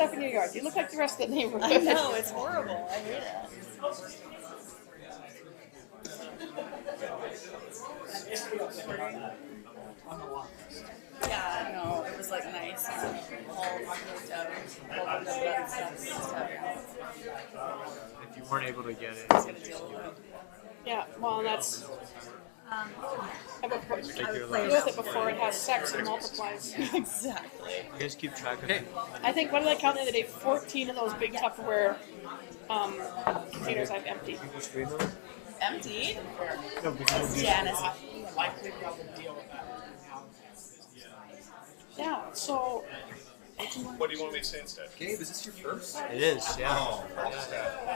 stuff in your yard. You look like the rest of the neighborhood. I know, it's horrible. I hate it. Yeah, no, it was like nice. All moved out, pulled the bed stuff, just have it. If you weren't able to get it, Just gonna deal with it. Yeah, well, that's. I Deal would play with it before it has sex and multiplies. Exactly. you guys keep track of it. I think, what did I count the other day? 14 of those big Tupperware containers I've emptied. Emptied? No, because we'll Janice. Likely be able to deal with that now. Yeah, so. What do you want me to say instead? Gabe, is this your first? It is, yeah. Oh,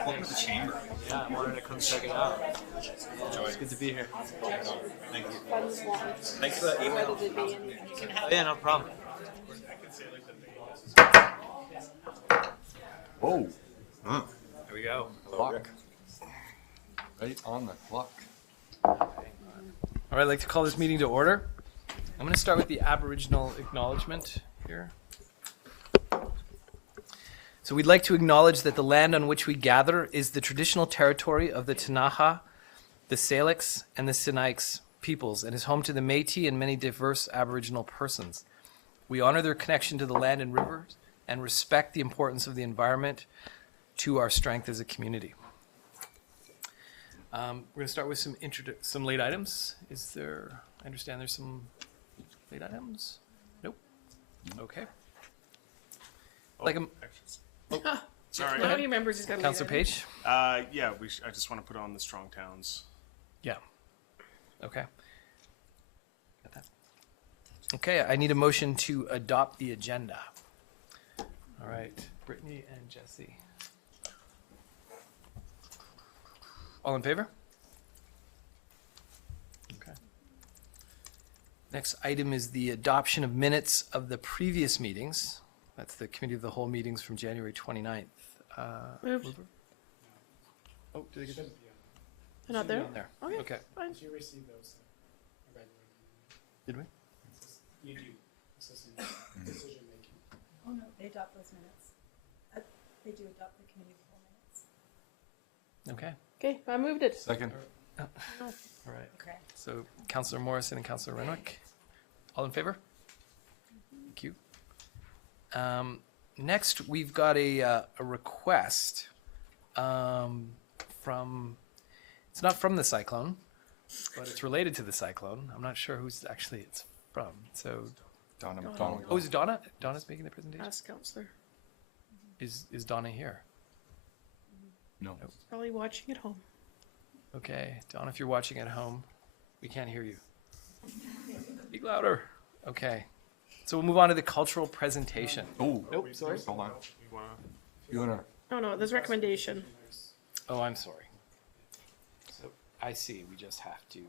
welcome to the chamber. Yeah, I wanted to come check it out. It's good to be here. Thank you. Funds one. Thanks for that Whether email. they be in. Oh, yeah, no problem. Whoa. There we go. Clock. Right on the clock. All right, I'd like to call this meeting to order. I'm going to start with the Aboriginal Acknowledgement here. So we'd like to acknowledge that the land on which we gather is the traditional territory of the Ktunaxa, the Salix, and the Sinaiks peoples, and is home to the Métis and many diverse Aboriginal persons. We honor their connection to the land and rivers and respect the importance of the environment to our strength as a community. We're going to start with some late items. I understand there's some late items? Nope. Okay. Sorry. How many members is going to be Councillor Page? Yeah, I just want to put on the Strong Towns. Yeah. Okay. Got that. Okay, I need a motion to adopt the agenda. All right, Brittany and Jesse. All in favor? Okay. Next item is the adoption of minutes of the previous meetings. That's the Committee of the Whole meetings from January 29th. Moved. Oh, did I get that? They're not there? On there. Okay. Okay. Fine. Did you receive those regularly? Did we? You do. This is decision making. Oh, no, they adopt those minutes. They do adopt the committee of the whole minutes. Okay. Okay, I moved it. Second. All right. Okay. So Councillor Morrison and Councillor Renwick, all in favor? Thank you. Next, we've got a request from, it's not from the Cyclone, but it's related to the Cyclone. I'm not sure who's actually it's from. So, Donna McDonald. oh, is it Donna? Donna's making the presentation? Ask Counselor. Is Donna here? No. Probably watching at home. Okay, Donna, if you're watching at home, we can't hear you. Speak louder. Okay. So we'll move on to the cultural presentation. Oh, Nope, sorry. hold on. You wanna? You wanna? No, there's recommendation. Oh, I'm sorry. So I see. We just have to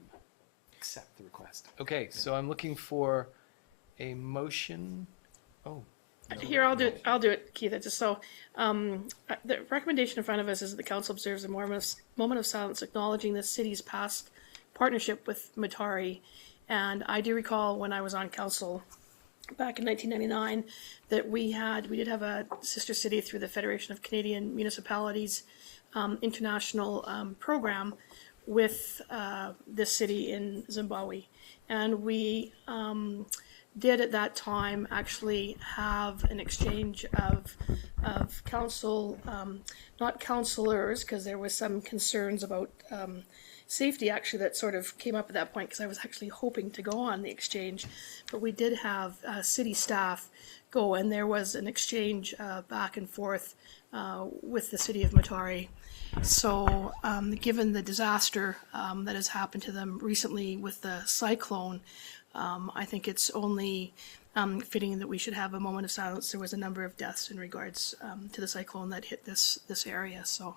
accept the request. Okay, so I'm looking for a motion. Oh, Here, I'll do it, Keith. It's just so, the recommendation in front of us is that the council observes a moment of silence acknowledging the city's past partnership with Mutare. And I do recall when I was on council back in 1999 that we did have a sister city through the Federation of Canadian Municipalities international program with this city in Zimbabwe. And we did at that time actually have an exchange of council, not councillors, because there was some concerns about safety actually that sort of came up at that point, because I was actually hoping to go on the exchange, but we did have city staff go, and there was an exchange back and forth with the city of Mutare. So given the disaster that has happened to them recently with the cyclone, I think it's only fitting that we should have a moment of silence. There was a number of deaths in regards to the cyclone that hit this area, so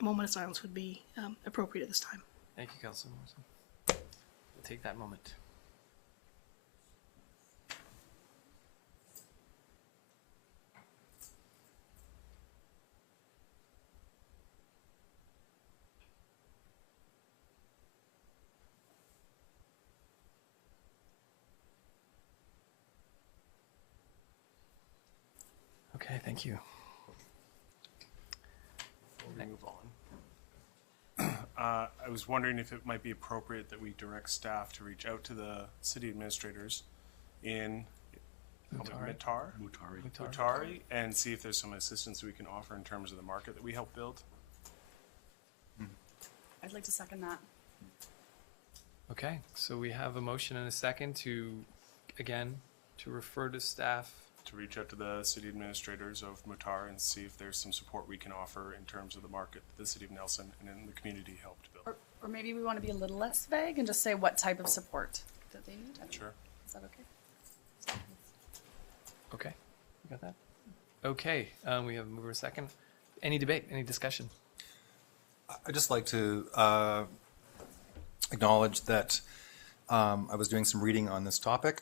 a moment of silence would be appropriate at this time. thank you, Councilor Morrison. We'll take that moment. Okay, thank you. Before we move on. I was wondering if it might be appropriate that we direct staff to reach out to the city administrators in Mutare and see if there's some assistance we can offer in terms of the market that we help build. I'd like to second that. Okay, so we have a motion and a second to, again, to refer to staff. To reach out to the city administrators of Mutare and see if there's some support we can offer in terms of the market that the city of Nelson and in the community helped build. Or maybe we want to be a little less vague and just say what type of support that they need. I don't know. Sure. Is that okay? Okay, you got that? Okay, we have a mover and a second. Any debate, any discussion? I'd just like to acknowledge that I was doing some reading on this topic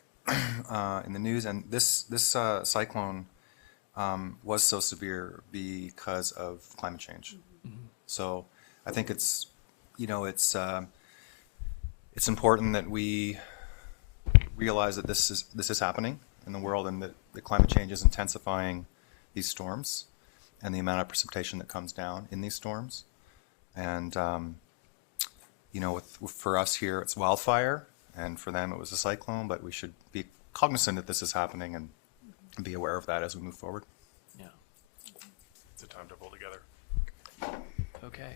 in the news, and this cyclone was so severe because of climate change. So I think it's important that we realize that this is happening in the world, and that the climate change is intensifying these storms and the amount of precipitation that comes down in these storms. And for us here, it's wildfire, and for them it was a cyclone. But we should be cognizant that this is happening and be aware of that as we move forward. Yeah. It's a time to pull together. Okay.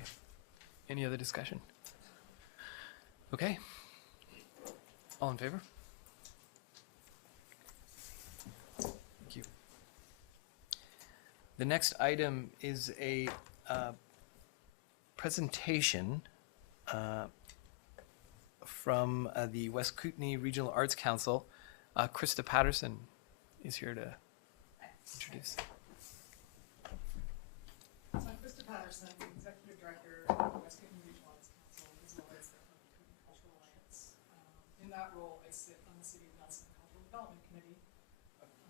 Any other discussion? Okay. All in favor? Thank you. The next item is a presentation from the West Kootenay Regional Arts Council. Krista Patterson is here to introduce. So I'm Krista Patterson, Executive Director of the West Kootenay Regional Arts Council, as well as the Kootenay Cultural Alliance. In that role, I sit on the City of Nelson Cultural Development Committee.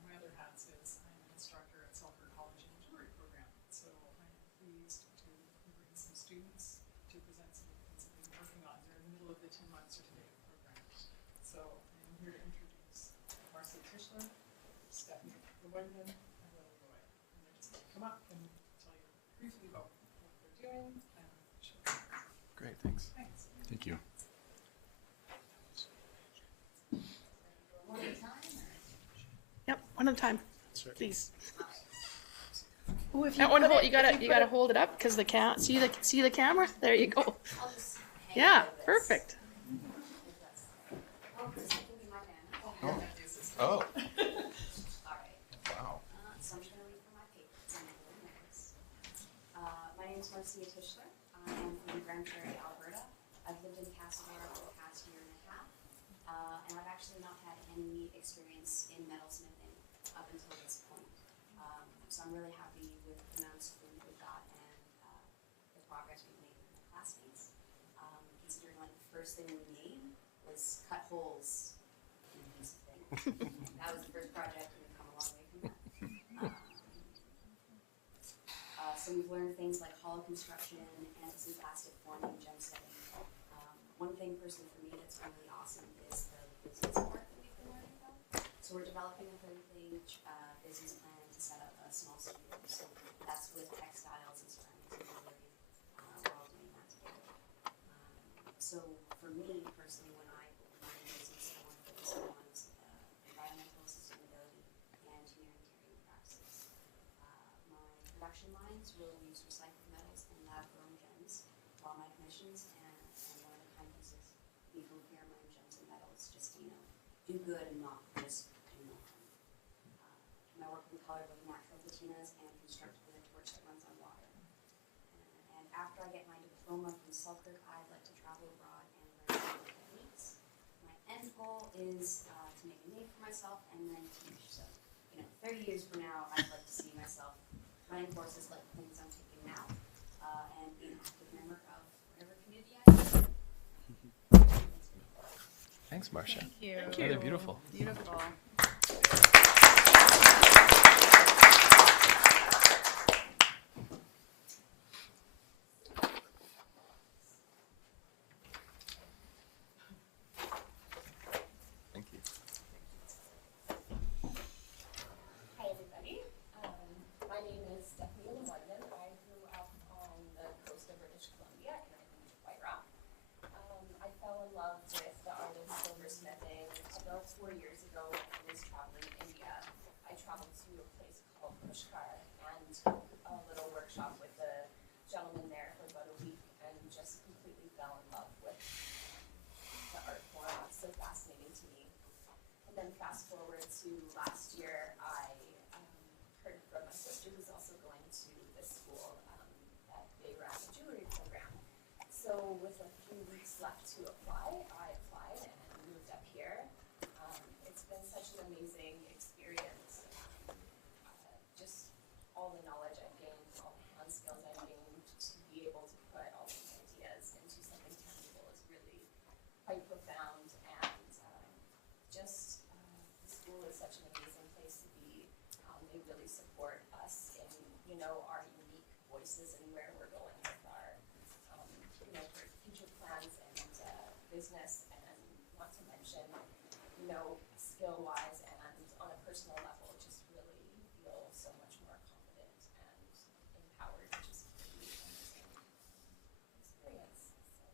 My other hats is I'm an instructor at Selkirk College in the Rotary program. So I'm pleased to bring some students to present some of the things that we've been working on. They're in the middle of the 10-month certificate program. So I'm here to introduce Marcia Tischler, Stephanie Lewyman, and Lily Roy. And they're just going to come up and tell you briefly about what they're doing and show you. Great, thanks. Thanks. Thank you. Yep, one at a time, That's right. please. Ooh, if That you one, put hold, it- you gotta if you put gotta it- hold it up because see the camera. There you go. Yeah, perfect. Oh. Alright, Wow. so I'm just gonna read from my paper. It's in the minutes. My name is Marcia Tischler. I am from Grand Prairie, Alberta. I've lived in Castlegar for the past year and a half, and I've actually not had any experience in metalsmithing up until this point. So I'm really happy with the amount of support we've got and the progress we've made with my classmates. Considering like the first thing we made was cut holes in a piece of thing. That was the first project, and we've come a long way from that. So we've learned things like hollow construction, antics and plastic forming, gem setting. One thing personally for me that's really awesome is the business part that we've been learning about. So we're developing a 30-page business plan to set up a small studio. So that's with textiles and ceramics and jewelry. We're all doing that together. So for me personally, when I open my own business, I want to focus on environmental sustainability and humanitarian practices. My production lines will use recycled metals and lab-grown gems for all my commissions, and one of the kind pieces we compare my own gems and metals, just to, do good and not just do no harm. My work will be colored with natural patinas and constructed with a torch that runs on water. And after I get my diploma from Selkirk, I'd like to travel abroad and learn some techniques. My end goal is to make a name for myself and then teach. So, 30 years from now, I'd like to see myself running courses like the things I'm taking now, and being an active member of whatever community I live in. Thanks, Marcia. Thank you. Oh, they're beautiful. Beautiful. Thank you. Hi everybody. about 4 years ago, when I was traveling in India, I traveled to a place called Pushkar and a little workshop with a gentleman there for about a week, and just completely fell in love with the art form. It's so fascinating to me. And then fast forward to last year, I heard from my sister, who's also going to this school at Daybreak, a jewelry program. So with a few weeks left to apply, I applied and moved up here. It's been such an amazing experience. Just all the knowledge I've gained, all the hand skills I've gained, to be able to put all these ideas into something tangible is really quite profound. And just the school is such an amazing place to be. They really support us in, our unique voices and where we're going with our, for future plans and business, and not to mention, skill-wise and on a personal level, just really feel so much more confident and empowered, just to be an amazing experience. So,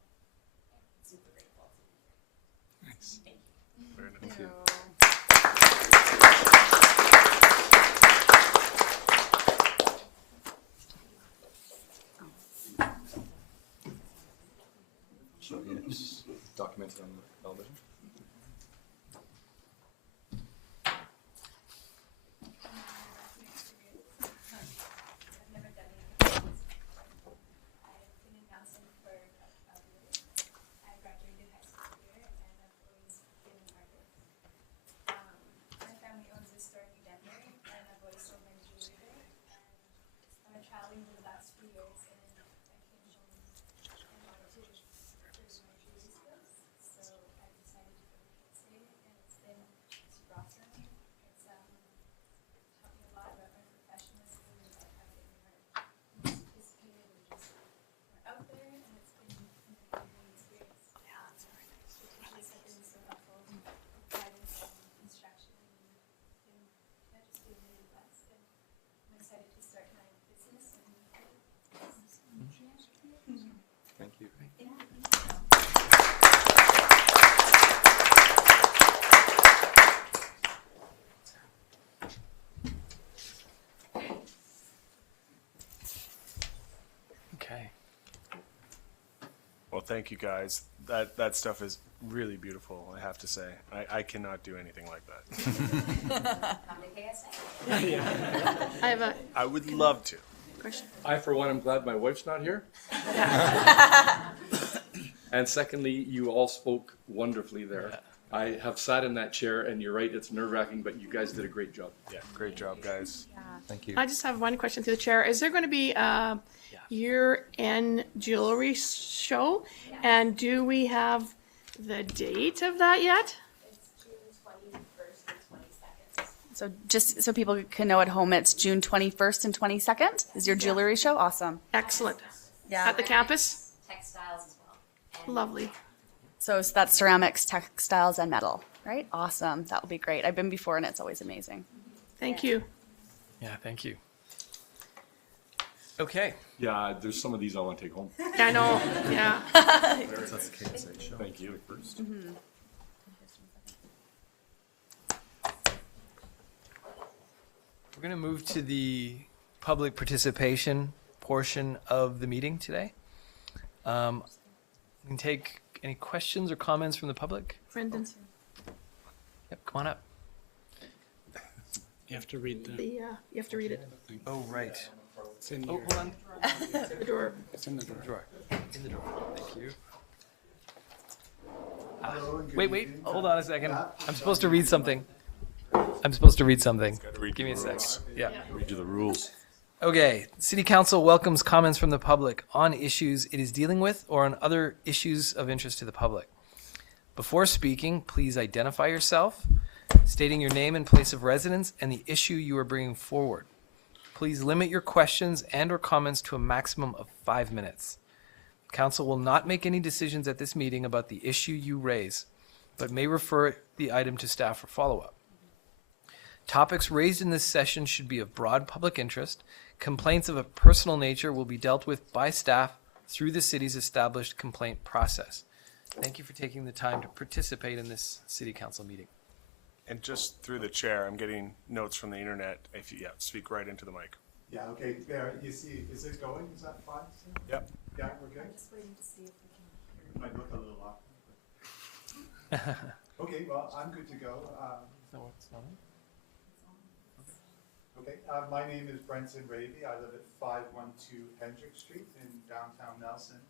yeah, super grateful to be here. Nice. Thank you. Very nice. Thank you. So it's documented on the television. I've never done anything. I've been in counseling for about 12 years. I graduated high school here, and I've always been an artist. My family owns a store in Denver, and I've always sold my jewelry there. And I've been traveling for the last few years, and I came home and wanted to pursue my jewelry skills. So I decided to go to Kootenay, and it's been super awesome. It's taught me a lot about my professionalism and about having more sophisticated and just more out there, and it's been an amazing experience. Yeah, it's very nice. The teachers have been so helpful with guidance and instruction, and just been really blessed. And I'm excited to start my business. And Thank you. Okay. Well, thank you guys. That stuff is really beautiful, I have to say. I cannot do anything like that. I have a I would love to. question. I, for one, am glad my wife's not here. And secondly, you all spoke wonderfully there. I have sat in that chair, and you're right, it's nerve-wracking, but you guys did a great job. Yeah, great job, guys. Thank you. I just have one question through the chair. Is there going to be a year-end jewelry show? And do we have the date of that yet? It's June 21st and 22nd. so just so people can know at home, it's June 21st and 22nd is your jewelry show. Awesome. Excellent. Yeah. At the campus? Textiles as well. And Lovely. So that's ceramics, textiles, and metal, right? Awesome. That will be great. I've been before, and it's always amazing. Thank you. Yeah, thank you. Okay. Yeah, there's some of these I want to take home. I know, yeah. Thank you. First. We're going to move to the public participation portion of the meeting today. We can take any questions or comments from the public. Brendan, Yep, come on up. You have to read the, you have to read it. Oh, right. it's in Oh, your, hold on. The door. it's in the drawer. Drawer. In the drawer. Thank you. Wait, hold on a second. I'm supposed to read something. Give me a sec. Yeah. Read you the rules. Okay, City Council welcomes comments from the public on issues it is dealing with or on other issues of interest to the public. Before speaking, please identify yourself, stating your name and place of residence and the issue you are bringing forward. Please limit your questions and/or comments to a maximum of 5 minutes. Council will not make any decisions at this meeting about the issue you raise, but may refer the item to staff for follow-up. Topics raised in this session should be of broad public interest. Complaints of a personal nature will be dealt with by staff through the city's established complaint process. Thank you for taking the time to participate in this City Council meeting. And just through the chair, I'm getting notes from the internet. If you, yeah, speak right into the mic. Yeah, okay, there, you see, is it going? Is that fine? Yep. Yeah, we're good? I'm just waiting to see if we can hear. It might look a little off. Okay, well, I'm good to go. Okay, my name is Brenton Ravey. I live at 512 Hendrick Street in downtown Nelson.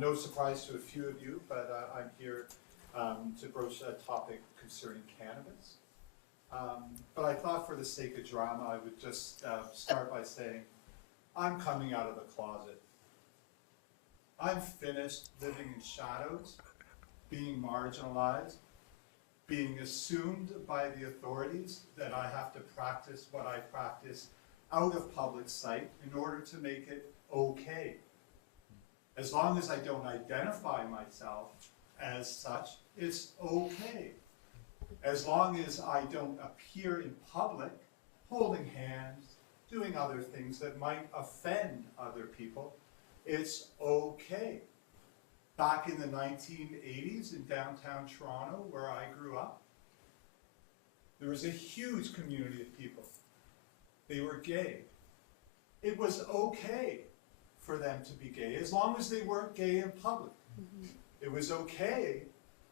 No surprise to a few of you, but I'm here to broach a topic concerning cannabis. But I thought for the sake of drama, I would just start by saying, I'm coming out of the closet. I'm finished living in shadows, being marginalized, being assumed by the authorities that I have to practice what I practice out of public sight in order to make it okay. As long as I don't identify myself as such, it's okay. As long as I don't appear in public, holding hands, doing other things that might offend other people, it's okay. Back in the 1980s in downtown Toronto, where I grew up, there was a huge community of people. They were gay. It was okay for them to be gay, as long as they weren't gay in public. It was okay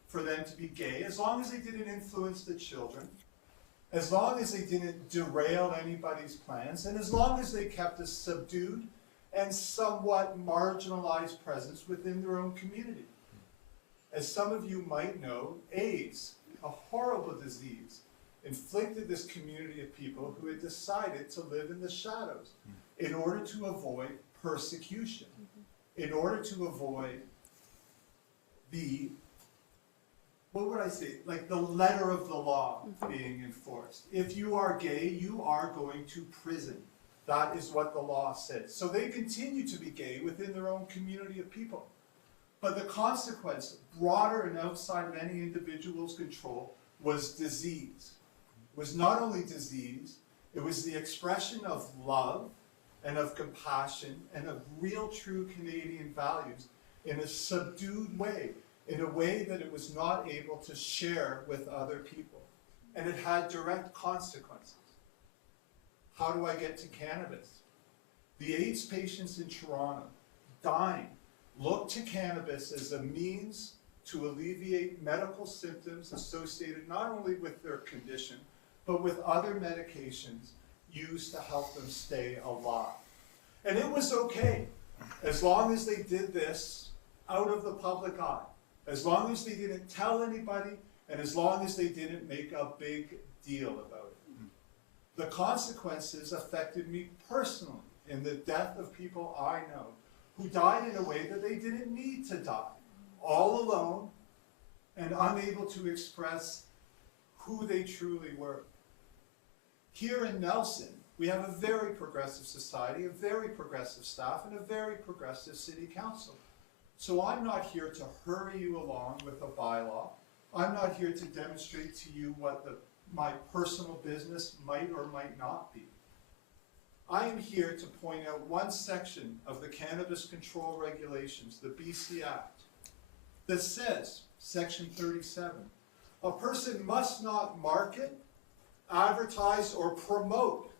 for them to be gay, as long as they didn't influence the children, as long as they didn't derail anybody's plans, and as long as they kept a subdued and somewhat marginalized presence within their own community. As some of you might know, AIDS, a horrible disease, inflicted this community of people who had decided to live in the shadows in order to avoid persecution, in order to avoid the, what would I say, like the letter of the law being enforced. If you are gay, you are going to prison. That is what the law said. So they continue to be gay within their own community of people. But the consequence, broader and outside of any individual's control, was disease. It was not only disease, it was the expression of love and of compassion and of real true Canadian values in a subdued way, in a way that it was not able to share with other people. And it had direct consequences. How do I get to cannabis? The AIDS patients in Toronto, dying, looked to cannabis as a means to alleviate medical symptoms associated not only with their condition, but with other medications used to help them stay alive. And it was okay, as long as they did this out of the public eye, as long as they didn't tell anybody, and as long as they didn't make a big deal about it. The consequences affected me personally in the death of people I know who died in a way that they didn't need to die, all alone and unable to express who they truly were. Here in Nelson, we have a very progressive society, a very progressive staff, and a very progressive city council. So I'm not here to hurry you along with a bylaw. I'm not here to demonstrate to you what my personal business might or might not be. I am here to point out one section of the Cannabis Control Regulations, the BC Act, that says, Section 37, a person must not market, advertise, or promote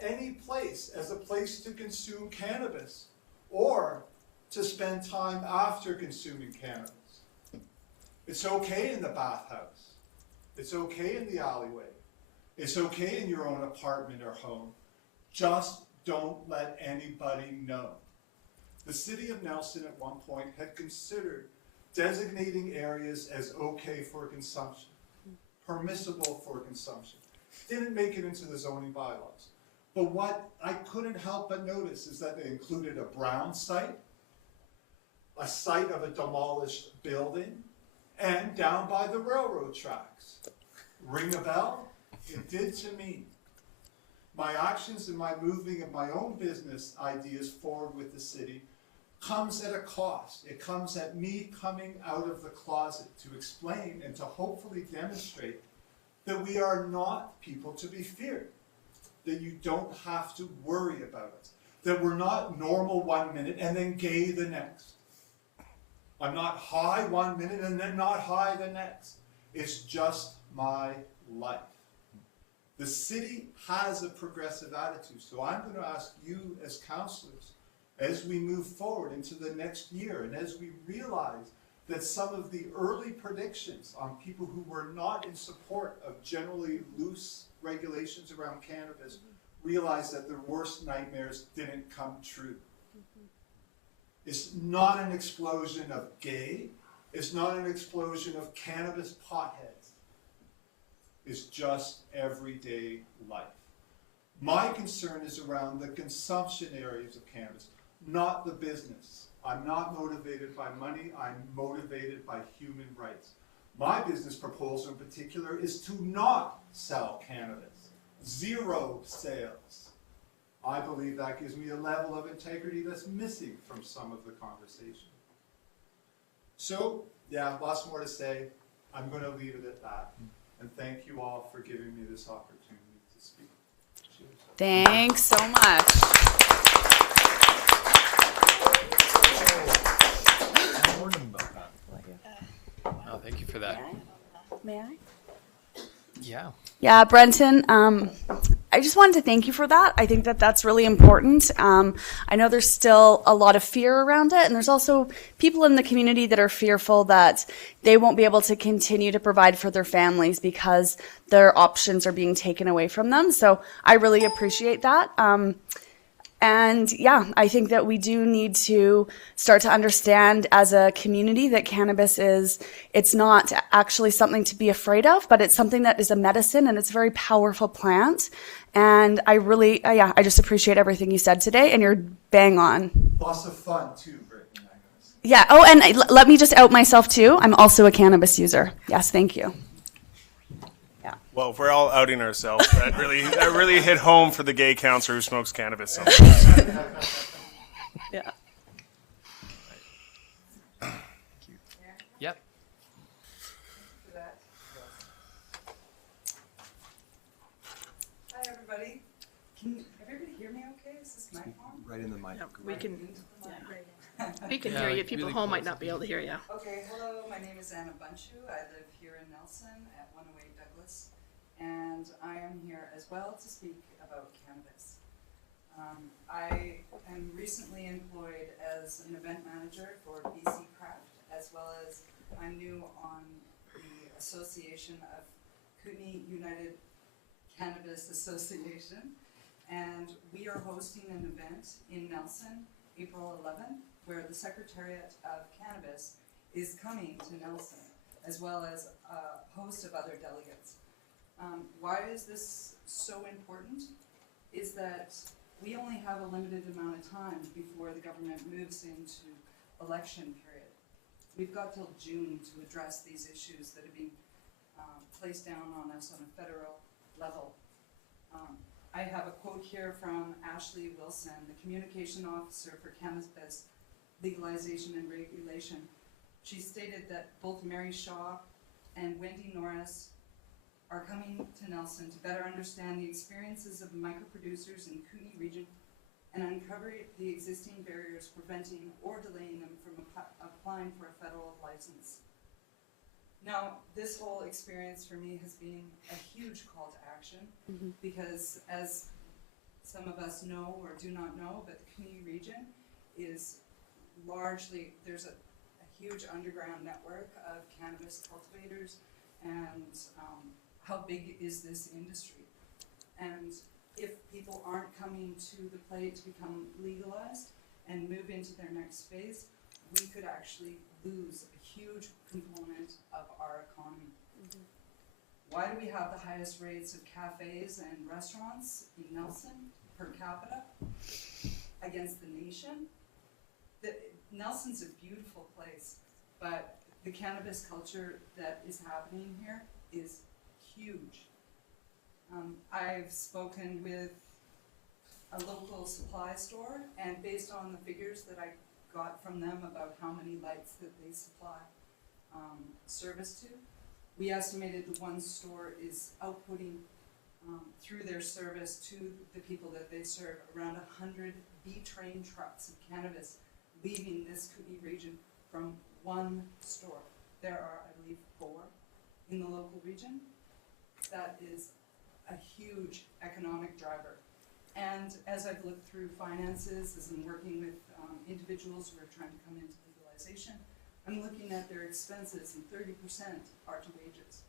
any place as a place to consume cannabis or to spend time after consuming cannabis. It's okay in the bathhouse. It's okay in the alleyway. It's okay in your own apartment or home. Just don't let anybody know. The city of Nelson at one point had considered designating areas as okay for consumption, permissible for consumption. Didn't make it into the zoning bylaws. But what I couldn't help but notice is that they included a brown site, a site of a demolished building, and down by the railroad tracks. Ring a bell? It did to me. My actions and my moving of my own business ideas forward with the city comes at a cost. It comes at me coming out of the closet to explain and to hopefully demonstrate that we are not people to be feared, that you don't have to worry about us, that we're not normal 1 minute and then gay the next. I'm not high 1 minute and then not high the next. It's just my life. The city has a progressive attitude, so I'm going to ask you as councillors, as we move forward into the next year, and as we realize that some of the early predictions on people who were not in support of generally loose regulations around cannabis realize that their worst nightmares didn't come true. It's not an explosion of gay, it's not an explosion of cannabis potheads. It's just everyday life. My concern is around the consumption areas of cannabis, not the business. I'm not motivated by money, I'm motivated by human rights. My business proposal in particular is to not sell cannabis. 0 sales. I believe that gives me a level of integrity that's missing from some of the conversation. So, yeah, lots more to say. I'm going to leave it at that. And thank you all for giving me this opportunity to speak. Cheers. Thanks so much. Oh, thank you for that. May I? Yeah. Yeah, Brenton, I just wanted to thank you for that. I think that that's really important. I know there's still a lot of fear around it, and there's also people in the community that are fearful that they won't be able to continue to provide for their families because their options are being taken away from them. So I really appreciate that. And yeah, I think that we do need to start to understand as a community that cannabis it's not actually something to be afraid of, but it's something that is a medicine and it's a very powerful plant. And I really, I just appreciate everything you said today, and you're bang on. Lots of fun too, Brittany. Yeah, oh, and let me just out myself too. I'm also a cannabis user. Yes, thank you. Well, if we're all outing ourselves, that really hit home for the gay counselor who smokes cannabis sometimes. Yeah. Yep. Hi, everybody. Can everybody hear me okay? Is this my phone? Right in the mic. Yeah, we can Yeah, hear you. like People really at home might close. not be able to hear you. Okay, hello, my name is Anna Bunchu. I live here in Nelson at 108 Douglas, and I am here as well to speak about cannabis. I am recently employed as an event manager for BC Craft, as well as I'm new on the Association of Kootenay United Cannabis Association, and we are hosting an event in Nelson, April 11th, where the Secretariat of Cannabis is coming to Nelson, as well as a host of other delegates. Why is this so important? Is that we only have a limited amount of time before the government moves into election period. We've got till June to address these issues that are being placed down on us on a federal level. I have a quote here from Ashley Wilson, the Communication Officer for Cannabis Legalization and Regulation. She stated that both Mary Shaw and Wendy Norris are coming to Nelson to better understand the experiences of the microproducers in Kootenay region and uncover the existing barriers preventing or delaying them from applying for a federal license. Now, this whole experience for me has been a huge call to action because, as some of us know or do not know, but the Kootenay region is largely, there's a huge underground network of cannabis cultivators, and how big is this industry? And if people aren't coming to the plate to become legalized and move into their next phase, we could actually lose a huge component of our economy. Why do we have the highest rates of cafes and restaurants in Nelson per capita against the nation? Nelson's a beautiful place, but the cannabis culture that is happening here is huge. I've spoken with a local supply store, and based on the figures that I got from them about how many lights that they supply service to, we estimated the one store is outputting through their service to the people that they serve around 100 B-train trucks of cannabis leaving this Kootenay region from one store. There are, I believe, 4 in the local region. that is a huge economic driver. And as I've looked through finances, as I'm working with individuals who are trying to come into legalization, I'm looking at their expenses, and 30% are to wages.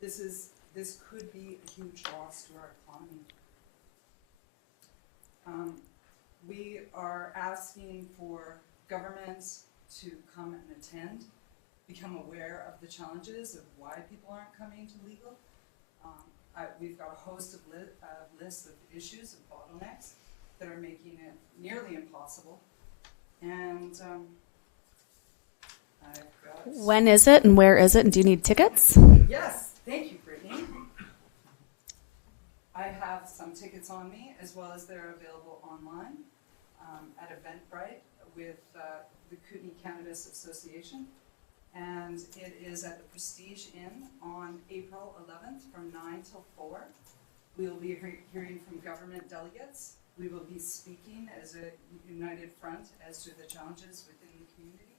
This could be a huge loss to our economy. We are asking for governments to come and attend, become aware of the challenges of why people aren't coming to legal. We've got a host of lists of issues and bottlenecks that are making it nearly impossible. And I've got... When is it and where is it, and do you need tickets? Yes, thank you, Brittany. I have some tickets on me, as well as they're available online at Eventbrite with the Kootenay Cannabis Association. And it is at the Prestige Inn on April 11th from 9 till 4. We will be hearing from government delegates. We will be speaking as a united front as to the challenges within the community,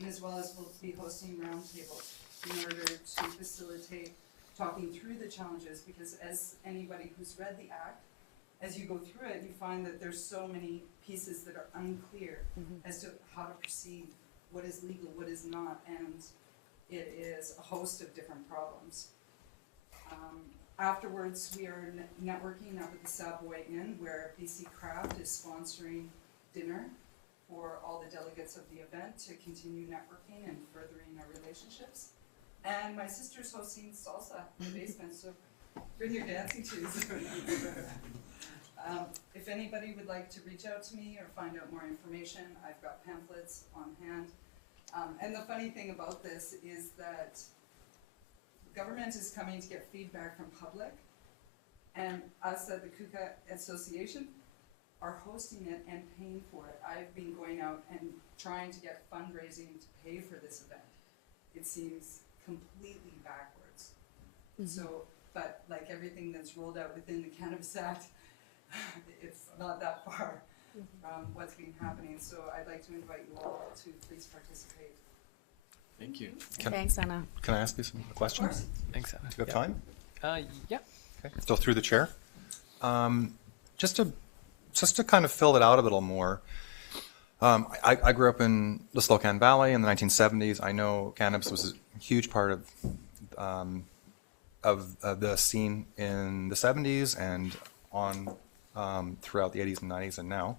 and as well as we'll be hosting roundtables in order to facilitate talking through the challenges, because as anybody who's read the Act, as you go through it, you find that there's so many pieces that are unclear as to how to proceed, what is legal, what is not, and it is a host of different problems. Afterwards, we are networking up at the Savoy Inn, where BC Craft is sponsoring dinner for all the delegates of the event to continue networking and furthering our relationships. And my sister's hosting salsa in the basement, so bring your dancing shoes. If anybody would like to reach out to me or find out more information, I've got pamphlets on hand. And the funny thing about this is that government is coming to get feedback from public, and us at the KUKA Association are hosting it and paying for it. I've been going out and trying to get fundraising to pay for this event. It seems completely backwards. So, but like everything that's rolled out within the Cannabis Act, it's not that far from what's been happening. So I'd like to invite you all to please participate. Thank you. Thanks, Anna. Can I ask you some questions? Thanks, Anna. Do you have time? Yeah. Okay. So through the chair, just to kind of fill it out a little more. I grew up in the Slocan Valley in the 1970s. I know cannabis was a huge part of the scene in the 70s and on throughout the 80s and 90s and now.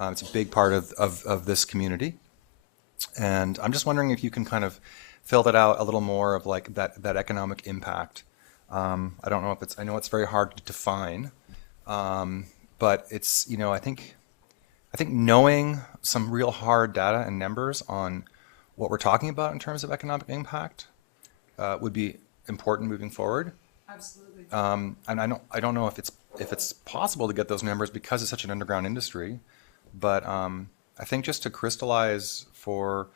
It's a big part of this community. And I'm just wondering if you can kind of fill that out a little more of like that economic impact. I don't know if I know it's very hard to define, but it's, you know, I think knowing some real hard data and numbers on what we're talking about in terms of economic impact would be important moving forward. Absolutely. And I don't know if it's possible to get those numbers because it's such an underground industry, but I think just to crystallize for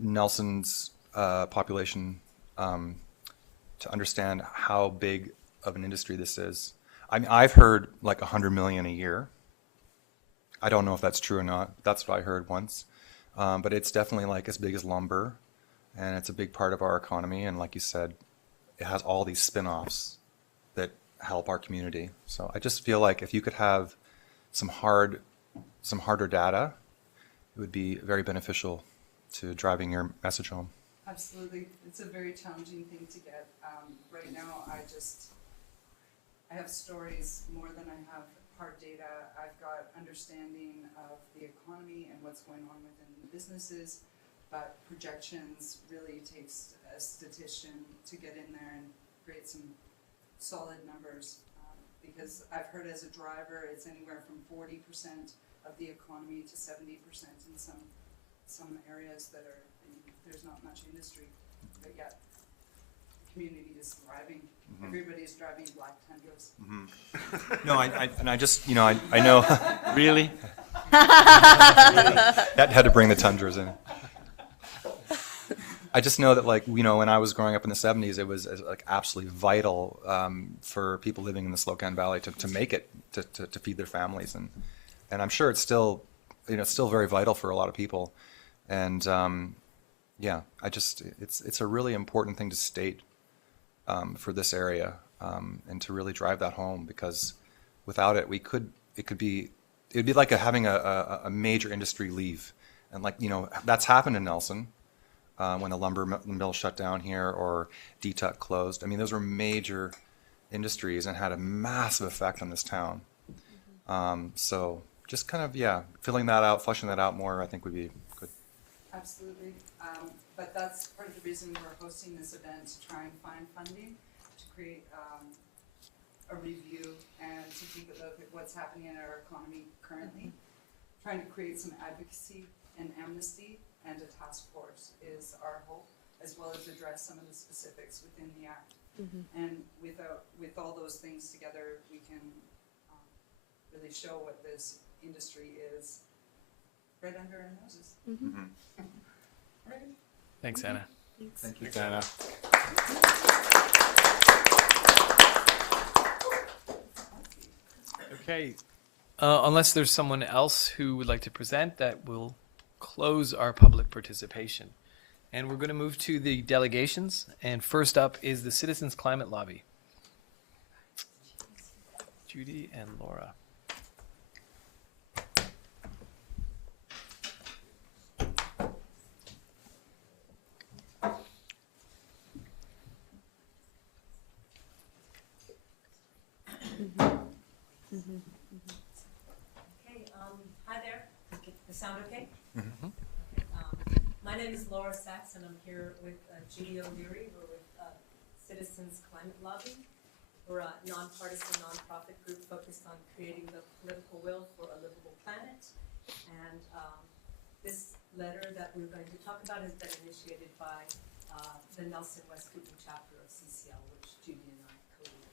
Nelson's population to understand how big of an industry this is. I mean, I've heard like 100 million a year. I don't know if that's true or not. That's what I heard once. But it's definitely like as big as lumber, and it's a big part of our economy. And like you said, it has all these spin-offs that help our community. So I just feel like if you could have some harder data, it would be very beneficial to driving your message home. Absolutely. It's a very challenging thing to get. Right now, I have stories more than I have hard data. I've got understanding of the economy and what's going on within the businesses, but projections really takes a statistician to get in there and create some solid numbers. Because I've heard as a driver, it's anywhere from 40% of the economy to 70% in some areas that are, there's not much industry, but yet the community is thriving. Everybody's driving black tundras. No, I just, you know, I know. Really? That had to bring the tundras in. I just know that, like, you know, when I was growing up in the 70s, it was like absolutely vital for people living in the Slocan Valley to make it, to feed their families. And I'm sure it's still, you know, it's still very vital for a lot of people. And yeah, it's a really important thing to state for this area, and to really drive that home, because without it, it'd be like having a major industry leave. And like, that's happened in Nelson when the lumber mill shut down here or DTUC closed. I mean, those were major industries and had a massive effect on this town. So just kind of, filling that out, fleshing that out more, I think would be good. Absolutely. But that's part of the reason we're hosting this event, to try and find funding, to create a review and to take a look at what's happening in our economy currently. Trying to create some advocacy and amnesty, and a task force is our hope, as well as address some of the specifics within the Act. And with all those things together, we can really show what this industry is right under our noses. All right. Thanks, Anna. Thank you. Thanks, Anna. Okay. Unless there's someone else who would like to present, that will close our public participation. And we're going to move to the delegations. And first up is the Citizens Climate Lobby. Judy and Laura. Okay, hi there. The sound okay? My name is Laura Sachs, and I'm here with Judy O'Leary. We're with Citizens Climate Lobby. We're a nonpartisan nonprofit group focused on creating the political will for a livable planet. And this letter that we're going to talk about has been initiated by the Nelson West Kootenay chapter of CCL, which Judy and I co-lead.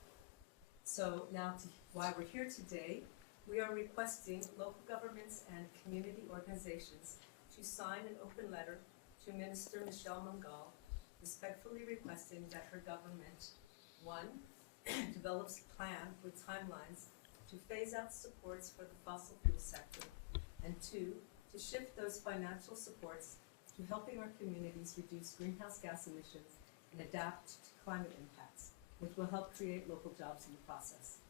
So now why we're here today, we are requesting local governments and community organizations to sign an open letter to Minister Michelle Mungal, respectfully requesting that her government, 1, develops a plan with timelines to phase out supports for the fossil fuel sector, and 2, to shift those financial supports to helping our communities reduce greenhouse gas emissions and adapt to climate impacts, which will help create local jobs in the process.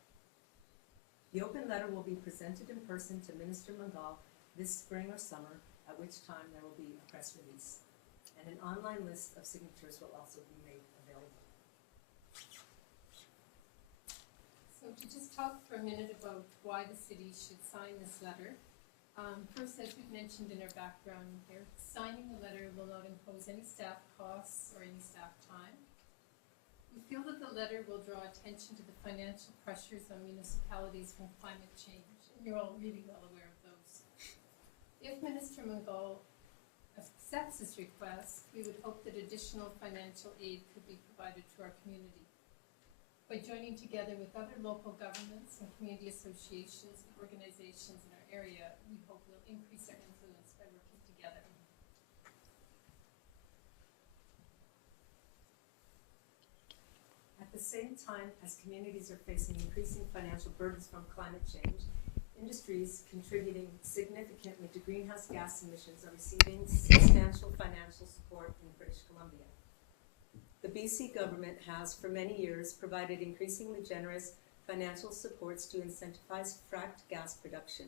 The open letter will be presented in person to Minister Mungal this spring or summer, at which time there will be a press release. And an online list of signatures will also be made available. So to just talk for a minute about why the city should sign this letter. First, as we've mentioned in our background here, signing the letter will not impose any staff costs or any staff time. We feel that the letter will draw attention to the financial pressures on municipalities from climate change, and you're all really well aware of those. If Minister Mungal accepts this request, we would hope that additional financial aid could be provided to our community. By joining together with other local governments and community associations and organizations in our area, we hope we'll increase our influence by working together. At the same time as communities are facing increasing financial burdens from climate change, industries contributing significantly to greenhouse gas emissions are receiving substantial financial support in British Columbia. The BC government has, for many years, provided increasingly generous financial supports to incentivize fracked gas production.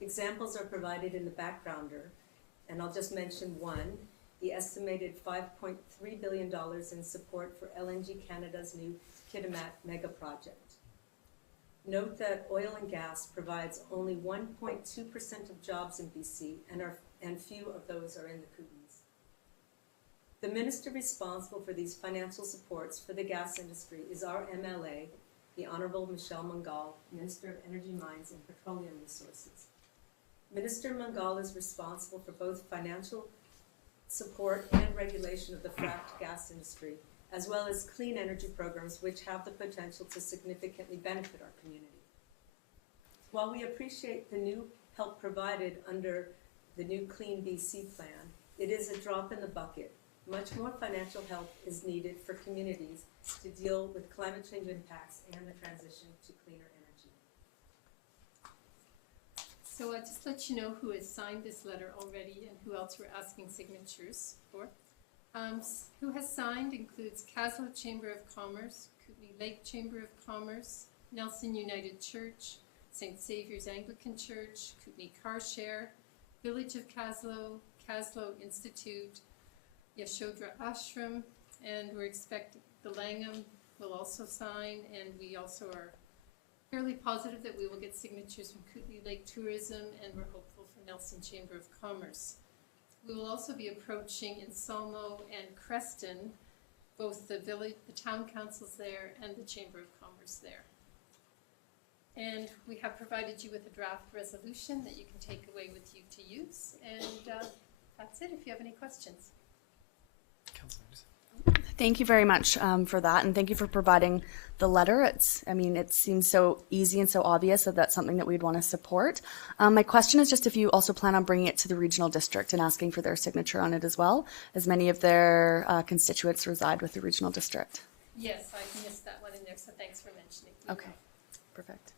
Examples are provided in the backgrounder, and I'll just mention one. The estimated $5.3 billion in support for LNG Canada's new Kitimat mega project. Note that oil and gas provides only 1.2% of jobs in BC, and few of those are in the Kootenays. The minister responsible for these financial supports for the gas industry is our MLA, the Honourable Michelle Mungal, Minister of Energy, Mines and Petroleum Resources. Minister Mungal is responsible for both financial support and regulation of the fracked gas industry, as well as clean energy programs which have the potential to significantly benefit our community. While we appreciate the new help provided under the new Clean BC plan, it is a drop in the bucket. Much more financial help is needed for communities to deal with climate change impacts and the transition to cleaner energy. So just let you know who has signed this letter already and who else we're asking signatures for. Who has signed includes Caslo Chamber of Commerce, Kootenay Lake Chamber of Commerce, Nelson United Church, St. Saviour's Anglican Church, Kootenay Car Share, Village of Caslo, Caslo Institute, Yashodhara Ashram, and we're expecting the Langham will also sign, and we also are fairly positive that we will get signatures from Kootenay Lake Tourism, and we're hopeful for Nelson Chamber of Commerce. We will also be approaching Insalmo and Creston, both the village, the town councils there, and the Chamber of Commerce there. And we have provided you with a draft resolution that you can take away with you to use, and that's it if you have any questions. Councilors. Thank you very much for that, and thank you for providing the letter. It seems so easy and so obvious that that's something that we'd want to support. My question is just if you also plan on bringing it to the regional district and asking for their signature on it as well, as many of their constituents reside with the regional district. Yes, I missed that one in there, so thanks for mentioning. Okay, perfect.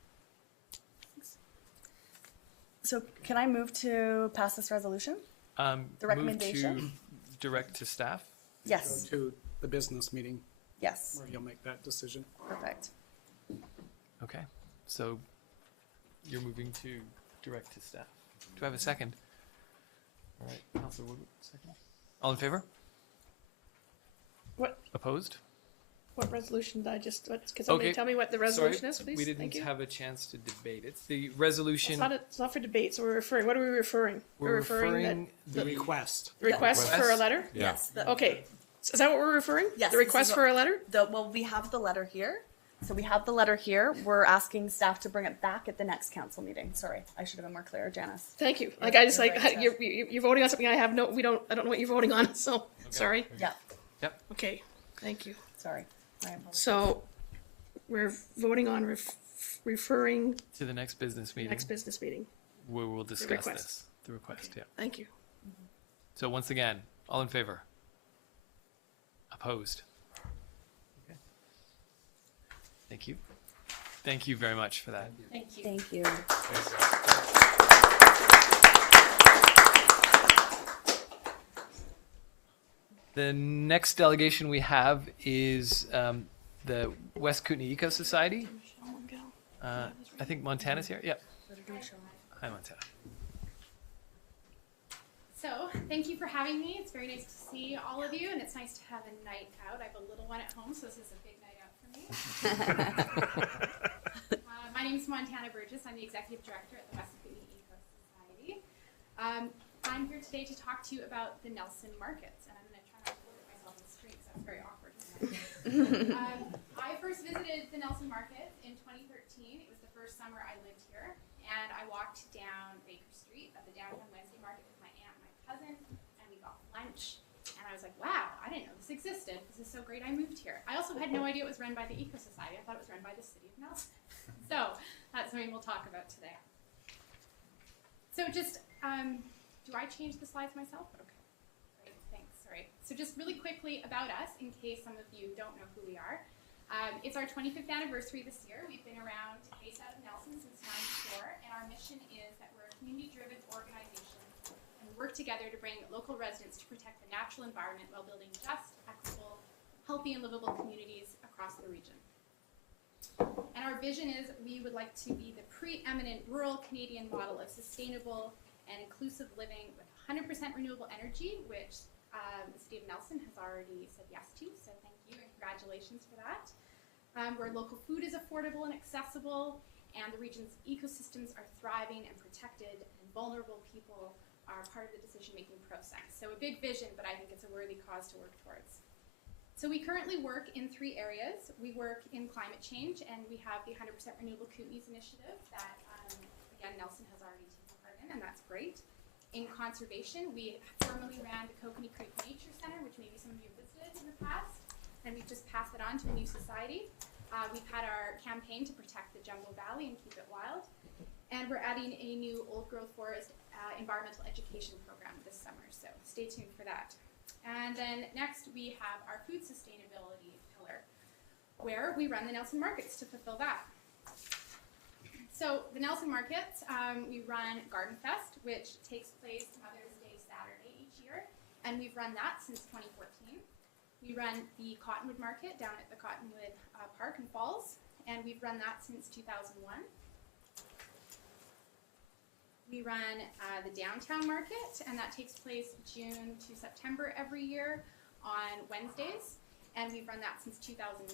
Thanks. So can I move to pass this resolution? The recommendation? Move to direct to staff. Yes. Go to the business meeting Yes. where you'll make that decision. Perfect. Okay, so you're moving to direct to staff. Do I have a second? All right, Councilor Woodward, second. All in favor? What? Opposed? What resolution did I just, can somebody tell me what the resolution is, please? We Thank didn't you. have a chance to debate. It's the resolution. It's not for debate, so we're referring, what are we referring? We're referring referring The request. the request for a letter? Yes. Okay, is that what we're referring? Yes, The this request is for a letter? Well, we have the letter here. So we have the letter here. We're asking staff to bring it back at the next council meeting. Sorry, I should have been more clear, Janice. Thank you. You're- Like, I just you're like, right, you're voting on something I don't know what you're voting on, so, sorry. Yeah. Yep. Okay, thank you. Sorry. My apologies. So, we're voting on referring To the next business meeting. next business meeting. Where we'll discuss request. this. The request, yeah. Thank you. So once again, all in favor? Opposed? Okay. Thank you. Thank you very much for that. Thank you. Thank you. The next delegation we have is the West Kootenay EcoSociety. I think Montana's here. Yep. Hi, Montana. So, thank you for having me. It's very nice to see all of you, and it's nice to have a night out. I have a little one at home, so this is a big night out for me. My name is Montana Burgess. I'm the Executive Director at the West Kootenay EcoSociety. I'm here today to talk to you about the Nelson Markets, and I'm going to try not to look at myself on the screen because that's very awkward. I first visited the Nelson Market in 2013. It was the first summer I lived here, and I walked down Baker Street at the downtown Wednesday market with my aunt and my cousin, and we got lunch. And I was like, wow, I didn't know this existed. This is so great, I moved here. I also had no idea it was run by the EcoSociety. I thought it was run by the city of Nelson. So that's something we'll talk about today. So just, do I change the slides myself? Okay, great, thanks, sorry. So just really quickly about us, in case some of you don't know who we are. It's our 25th anniversary this year. We've been around, based out of Nelson since '94, and our mission is that we're a community-driven organization, and we work together to bring local residents to protect the natural environment while building just, equitable, healthy, and livable communities across the region. And our vision is we would like to be the preeminent rural Canadian model of sustainable and inclusive living with 100% renewable energy, which the City of Nelson has already said yes to, so thank you and congratulations for that. Where local food is affordable and accessible, and the region's ecosystems are thriving and protected, and vulnerable people are part of the decision-making process. So a big vision, but I think it's a worthy cause to work towards. So we currently work in 3 areas. We work in climate change, and we have the 100% Renewable Kootenays initiative that, again, Nelson has already taken part in, and that's great. In conservation, we formerly ran the Kootenay Creek Nature Center, which maybe some of you visited in the past, and we've just passed it on to a new society. We've had our campaign to protect the Jumbo Valley and keep it wild, and we're adding a new old-growth forest environmental education program this summer, so stay tuned for that. And then next we have our food sustainability pillar, where we run the Nelson Markets to fulfill that. So the Nelson Markets, we run Garden Fest, which takes place Mother's Day Saturday each year, and we've run that since 2014. We run the Cottonwood Market down at the Cottonwood Park and Falls, and we've run that since 2001. We run the Downtown Market, and that takes place June to September every year on Wednesdays, and we've run that since 2009.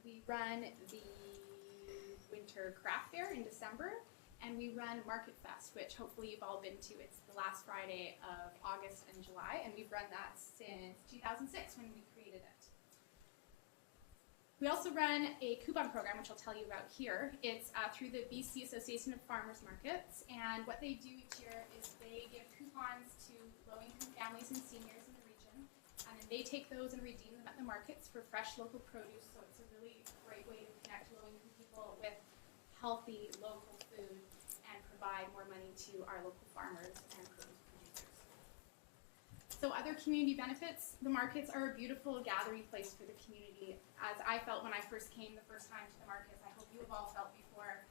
We run the Winter Craft Fair in December, and we run Market Fest, which hopefully you've all been to. It's the last Friday of August and July, and we've run that since 2006 when we created it. We also run a coupon program, which I'll tell you about here. It's through the BC Association of Farmers Markets, and what they do each year is they give coupons to low-income families and seniors in the region, and then they take those and redeem them at the markets for fresh local produce, so it's a really great way to connect low-income people with healthy local food and provide more money to our local farmers and produce producers. So other community benefits, the markets are a beautiful gathering place for the community. As I felt when I first came the first time to the markets, I hope you have all felt before.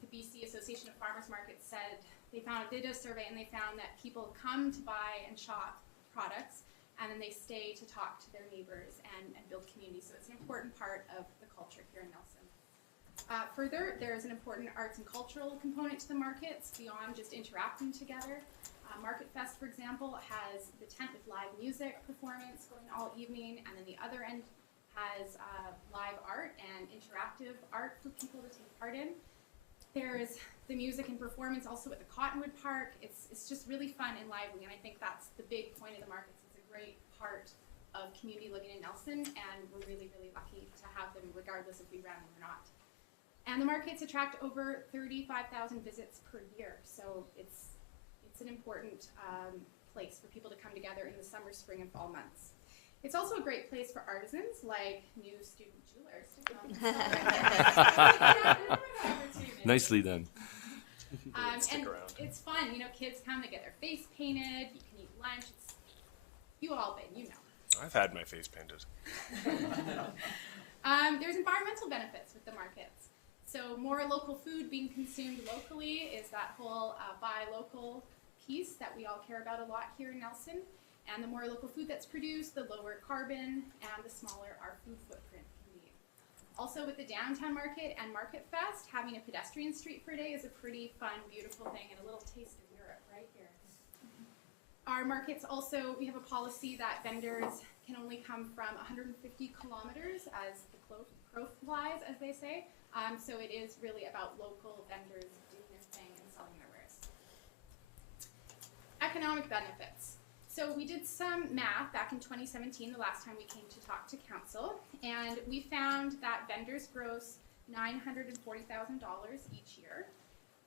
The BC Association of Farmers Markets said they did a survey and they found that people come to buy and shop products, and then they stay to talk to their neighbors and build community. So it's an important part of the culture here in Nelson. Further, there's an important arts and cultural component to the markets beyond just interacting together. Market Fest, for example, has the tent with live music performance going all evening, and then the other end has live art and interactive art for people to take part in. There's the music and performance also at the Cottonwood Park. It's just really fun and lively, and I think that's the big point of the markets. It's a great part of community living in Nelson, and we're really, really lucky to have them regardless if we ran them or not. And the markets attract over 35,000 visits per year, so it's an important place for people to come together in the summer, spring, and fall months. It's also a great place for artisans like new student jewelers to come and celebrate. Nicely done. And it's fun, you know, kids come to get their face painted, you can eat lunch, you've all been, you know. I've had my face painted. There's environmental benefits with the markets. So more local food being consumed locally is that whole buy local piece that we all care about a lot here in Nelson. And the more local food that's produced, the lower carbon and the smaller our food footprint can be. Also with the Downtown Market and Market Fest, having a pedestrian street for a day is a pretty fun, beautiful thing, and a little taste of Europe right here. Our markets also, we have a policy that vendors can only come from 150 kilometers as the crow flies, as they say. So it is really about local vendors doing their thing and selling their wares. Economic benefits. So we did some math back in 2017, the last time we came to talk to council, and we found that vendors gross $940,000 each year.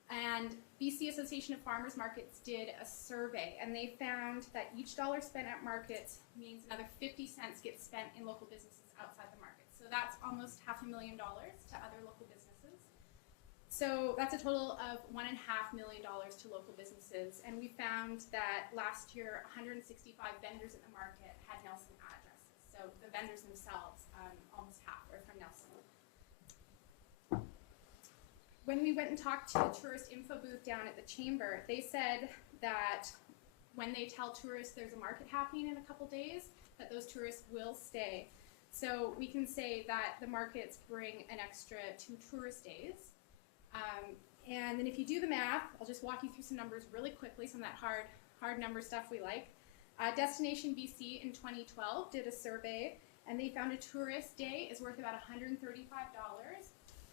And BC Association of Farmers Markets did a survey, and they found that each dollar spent at markets means another 50 cents gets spent in local businesses outside the market. So that's almost $500,000 to other local businesses. So that's a total of $1.5 million to local businesses. And we found that last year, 165 vendors at the market had Nelson addresses. So the vendors themselves, almost half are from Nelson. When we went and talked to the tourist info booth down at the chamber, they said that when they tell tourists there's a market happening in a couple days, that those tourists will stay. So we can say that the markets bring an extra 2 tourist days. And then if you do the math, I'll just walk you through some numbers really quickly, some of that hard number stuff we like. Destination BC in 2012 did a survey, and they found a tourist day is worth about $135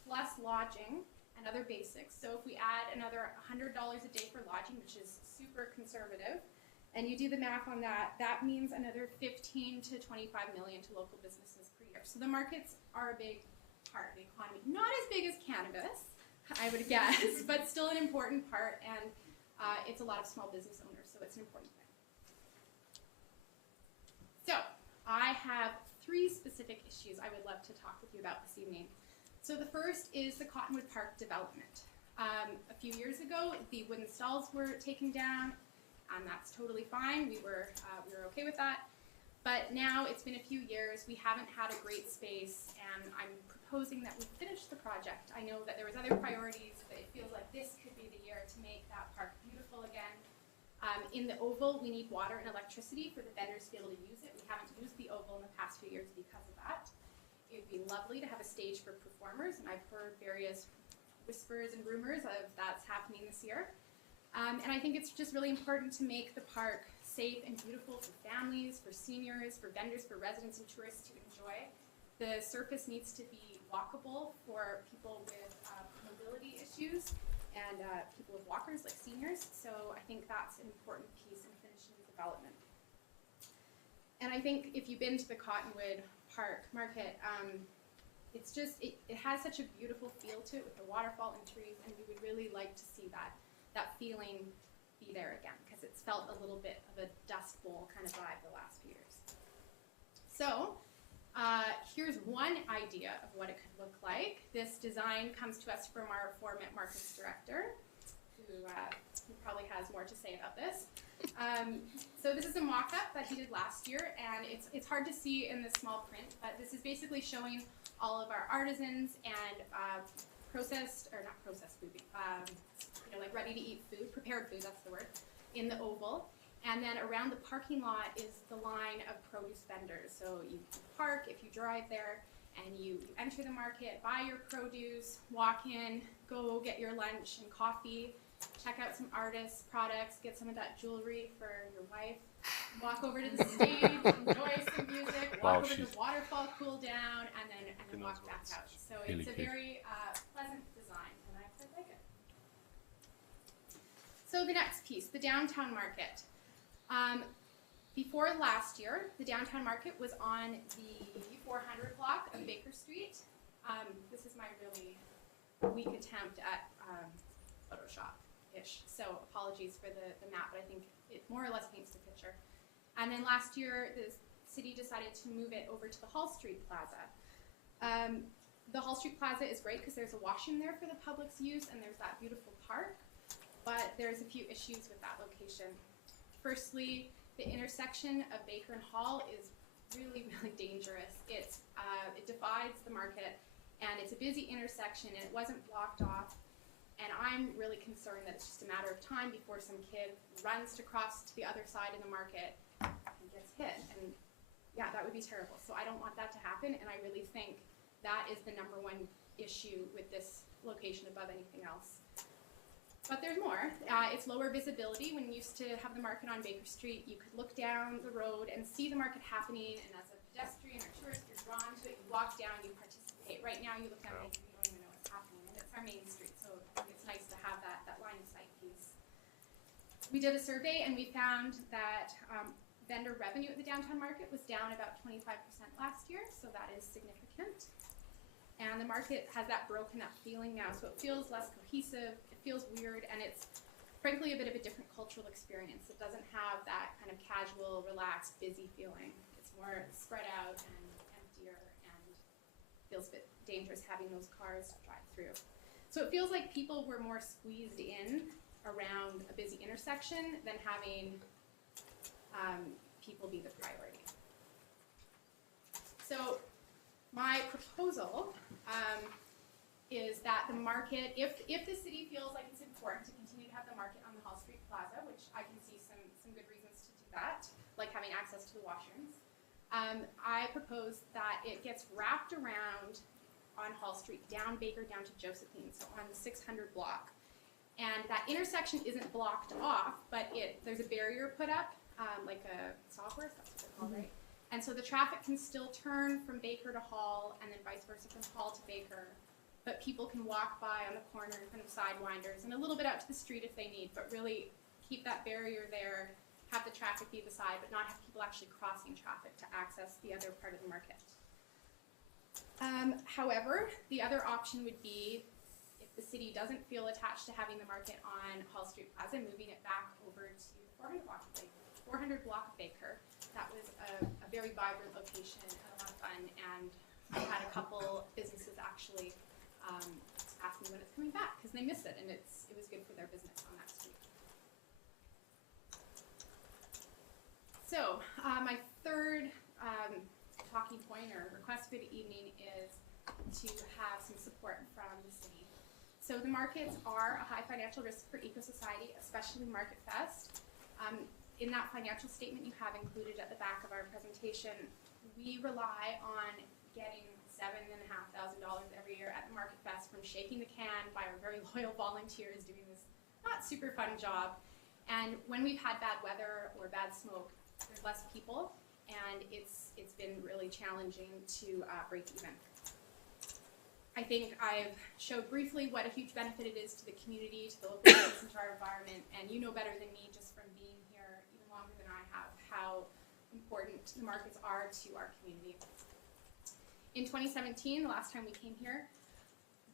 plus lodging and other basics. So if we add another $100 a day for lodging, which is super conservative, and you do the math on that, that means another 15 to 25 million to local businesses per year. So the markets are a big part of the economy. Not as big as cannabis, I would guess, but still an important part, and it's a lot of small business owners, so it's an important thing. So I have 3 specific issues I would love to talk with you about this evening. So the first is the Cottonwood Park development. A few years ago, the wooden stalls were taken down, and that's totally fine. We were okay with that. But now it's been a few years. We haven't had a great space, and I'm proposing that we finish the project. I know that there was other priorities, but it feels like this could be the year to make that park beautiful again. In the Oval, we need water and electricity for the vendors to be able to use it. We haven't used the Oval in the past few years because of that. It would be lovely to have a stage for performers, and I've heard various whispers and rumors of that's happening this year. And I think it's just really important to make the park safe and beautiful for families, for seniors, for vendors, for residents and tourists to enjoy. The surface needs to be walkable for people with mobility issues and people with walkers like seniors. So I think that's an important piece in finishing the development. And I think if you've been to the Cottonwood Market, it's just, it has such a beautiful feel to it with the waterfall and trees, and we would really like to see that feeling be there again, because it's felt a little bit of a dust bowl kind of vibe the last few years. So here's one idea of what it could look like. This design comes to us from our former markets director, who probably has more to say about this. So this is a mock-up that he did last year, and it's hard to see in the small print, but this is basically showing all of our artisans and not processed food, like ready-to-eat food, prepared food, that's the word, in the Oval. And then around the parking lot is the line of produce vendors. So you park if you drive there, and you enter the market, buy your produce, walk in, go get your lunch and coffee, check out some artists' products, get some of that jewelry for your wife, walk over to the stage, enjoy some music, walk over to the waterfall, cool down, and then walk back out. So it's a very pleasant design, and I quite like it. So the next piece, the downtown market. Before last year, the downtown market was on the 400 block of Baker Street. This is my really weak attempt at Photoshop-ish, so apologies for the map, but I think it more or less paints the picture. And then last year, the city decided to move it over to the Hall Street Plaza. The Hall Street Plaza is great because there's a washroom there for the public's use, and there's that beautiful park, but there's a few issues with that location. Firstly, the intersection of Baker and Hall is really, really dangerous. It divides the market, and it's a busy intersection, and it wasn't blocked off. And I'm really concerned that it's just a matter of time before some kid runs to cross to the other side of the market and gets hit. And yeah, that would be terrible. So I don't want that to happen, and I really think that is the #1 issue with this location above anything else. But there's more. It's lower visibility. When you used to have the market on Baker Street, you could look down the road and see the market happening, and as a pedestrian or tourist, you're drawn to it, you walk down, you participate. Right now, you look down Baker, you don't even know what's happening, and it's our main street, so I think it's nice to have that line of sight piece. We did a survey, and we found that vendor revenue at the downtown market was down about 25% last year, so that is significant. And the market has that broken up feeling now, so it feels less cohesive, it feels weird, and it's frankly a bit of a different cultural experience. It doesn't have that kind of casual, relaxed, busy feeling. It's more spread out and emptier, and feels a bit dangerous having those cars drive through. So it feels like people were more squeezed in around a busy intersection than having people be the priority. So my proposal is that the market, if the city feels like it's important to continue to have the market on the Hall Street Plaza, which I can see some good reasons to do that, like having access to the washrooms, I propose that it gets wrapped around on Hall Street, down Baker, down to Josephine, so on the 600 block. And that intersection isn't blocked off, but there's a barrier put up, like a sawhorse, that's what they're called, right? And so the traffic can still turn from Baker to Hall, and then vice versa from Hall to Baker. But people can walk by on the corner in front of sidewinders and a little bit out to the street if they need, but really keep that barrier there, have the traffic be the side, but not have people actually crossing traffic to access the other part of the market. However, the other option would be, if the city doesn't feel attached to having the market on Hall Street Plaza, moving it back over to the 400 block of Baker. 400 block of Baker. That was a very vibrant location and a lot of fun, and I had a couple businesses actually ask me when it's coming back because they miss it, and it was good for their business on that street. So my third talking point or request for the evening is to have some support from the city. So the markets are a high financial risk for EcoSociety, especially Market Fest. In that financial statement you have included at the back of our presentation, we rely on getting $7,500 every year at the Market Fest from shaking the can by our very loyal volunteers doing this not super fun job. And when we've had bad weather or bad smoke, there's less people, and it's been really challenging to break even. I think I've showed briefly what a huge benefit it is to the community, to the local residents, and to our environment, and you know better than me, just from being here even longer than I have, how important the markets are to our community. In 2017, the last time we came here,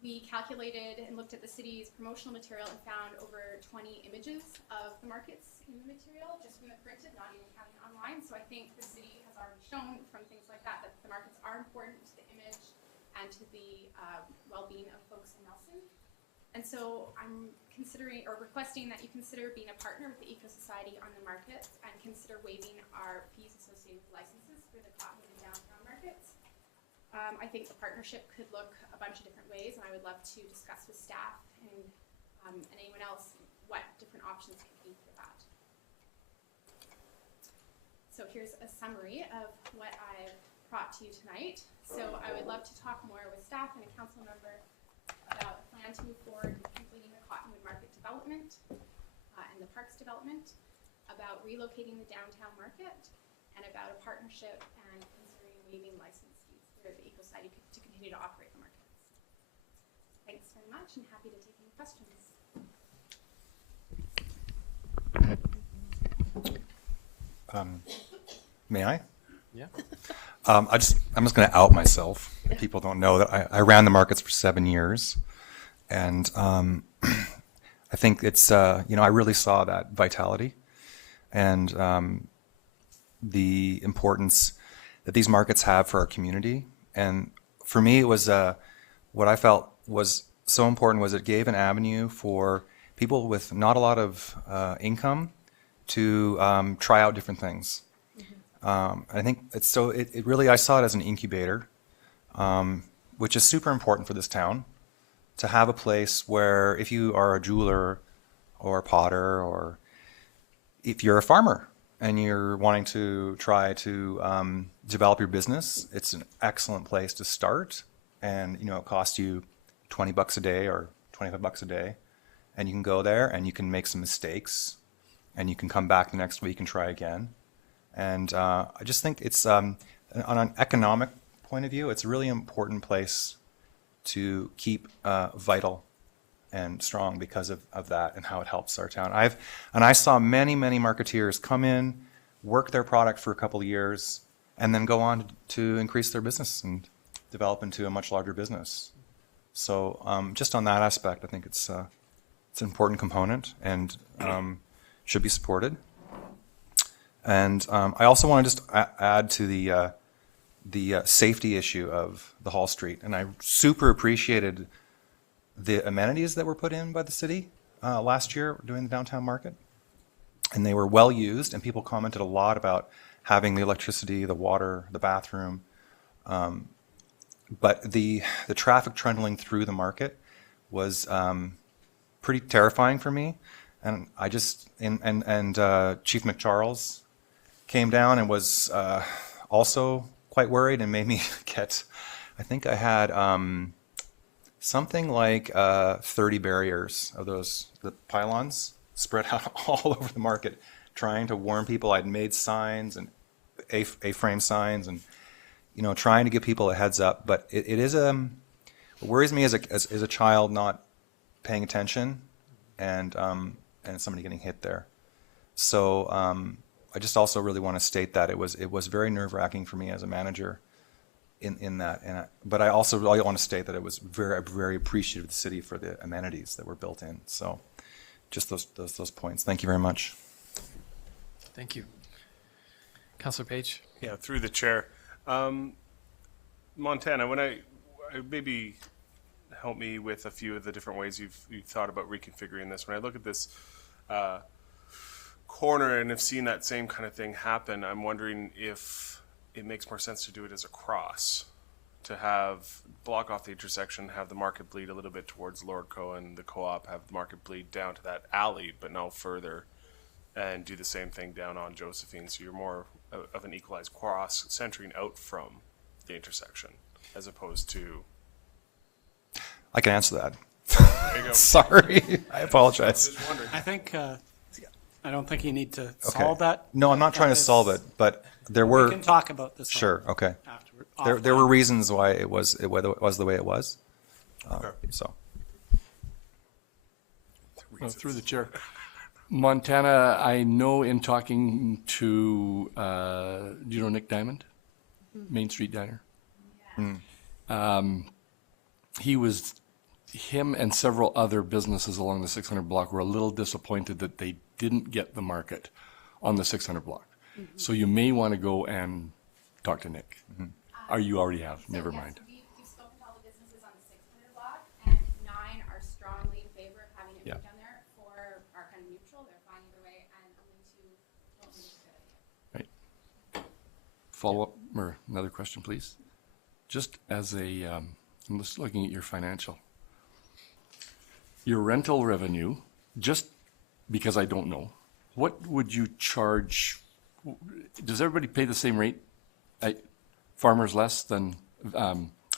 we calculated and looked at the city's promotional material and found over 20 images of the markets in the material, just from the printed, not even counting online. So I think the city has already shown from things like that that the markets are important to the image and to the well-being of folks in Nelson. And so I'm considering or requesting that you consider being a partner with the EcoSociety on the markets and consider waiving our fees associated with licenses for the Cottonwood and downtown markets. I think the partnership could look a bunch of different ways, and I would love to discuss with staff and anyone else what different options could be for that. So here's a summary of what I've brought to you tonight. So I would love to talk more with staff and a council member about a plan to move forward with completing the Cottonwood Market development and the parks development, about relocating the downtown market, and about a partnership and considering waiving license fees for the EcoSociety to continue to operate the markets. Thanks very much, and happy to take any questions. May I? Yeah. I'm just going to out myself. People don't know that I ran the markets for 7 years, and I think it's I really saw that vitality and the importance that these markets have for our community. And for me, it was what I felt was so important was it gave an avenue for people with not a lot of income to try out different things. I think it's so, it really, I saw it as an incubator, which is super important for this town, to have a place where if you are a jeweler or a potter, or if you're a farmer and you're wanting to try to develop your business, it's an excellent place to start. And, it costs you $20 a day or $25 a day. And you can go there and you can make some mistakes and you can come back the next week and try again. And I just think it's, on an economic point of view, it's a really important place to keep vital and strong because of that and how it helps our town. I saw many, many marketeers come in, work their product for a couple of years, and then go on to increase their business and develop into a much larger business. So just on that aspect, I think it's an important component and should be supported. And I also want to just add to the safety issue of the Hall Street. And I super appreciated the amenities that were put in by the city last year doing the downtown market. And they were well used, and people commented a lot about having the electricity, the water, the bathroom. But the traffic trundling through the market was pretty terrifying for me. And I just, and Chief McCharles came down and was also quite worried and made me get, I think I had something like 30 barriers of the pylons spread out all over the market, trying to warn people. I'd made signs and A-frame signs and, trying to give people a heads up. But it is what worries me as a child not paying attention and somebody getting hit there. So I just also really want to state that it was very nerve-wracking for me as a manager in that. But I also really want to state that it was very, very appreciative of the city for the amenities that were built in. So just those points. Thank you very much. Thank you. Councillor Page. Yeah, through the chair. Montana, when I maybe help me with a few of the different ways you've thought about reconfiguring this. When I look at this corner and have seen that same kind of thing happen, I'm wondering if it makes more sense to do it as a cross, to block off the intersection, have the market bleed a little bit towards Lordco and the co-op, have the market bleed down to that alley, but no further, and do the same thing down on Josephine. So you're more of an equalized cross centering out from the intersection as opposed to. I can answer that. There you go. Sorry, I apologize. Just wondering. I think, I don't think you need to solve that. No, I'm not trying to solve it, but there were. We can talk about this. Sure. Okay. Afterward. There were reasons why it was the way it was. So. Through the chair. Montana, I know in talking to, do you know Nick Diamond? Main Street Diner? Him and several other businesses along the 600 block were a little disappointed that they didn't get the market on the 600 block. So you may want to go and talk to Nick. Or you already have, never mind. We've spoken to all the businesses on the 600 block, and 9 are strongly in favor of having it moved down there. 4 are kind of neutral, they're fine either way, and only 2 don't think it's a good idea. Right. Follow up, or another question, please. Just as I'm just looking at your financial. Your rental revenue, just because I don't know, what would you charge? Does everybody pay the same rate? Farmers less than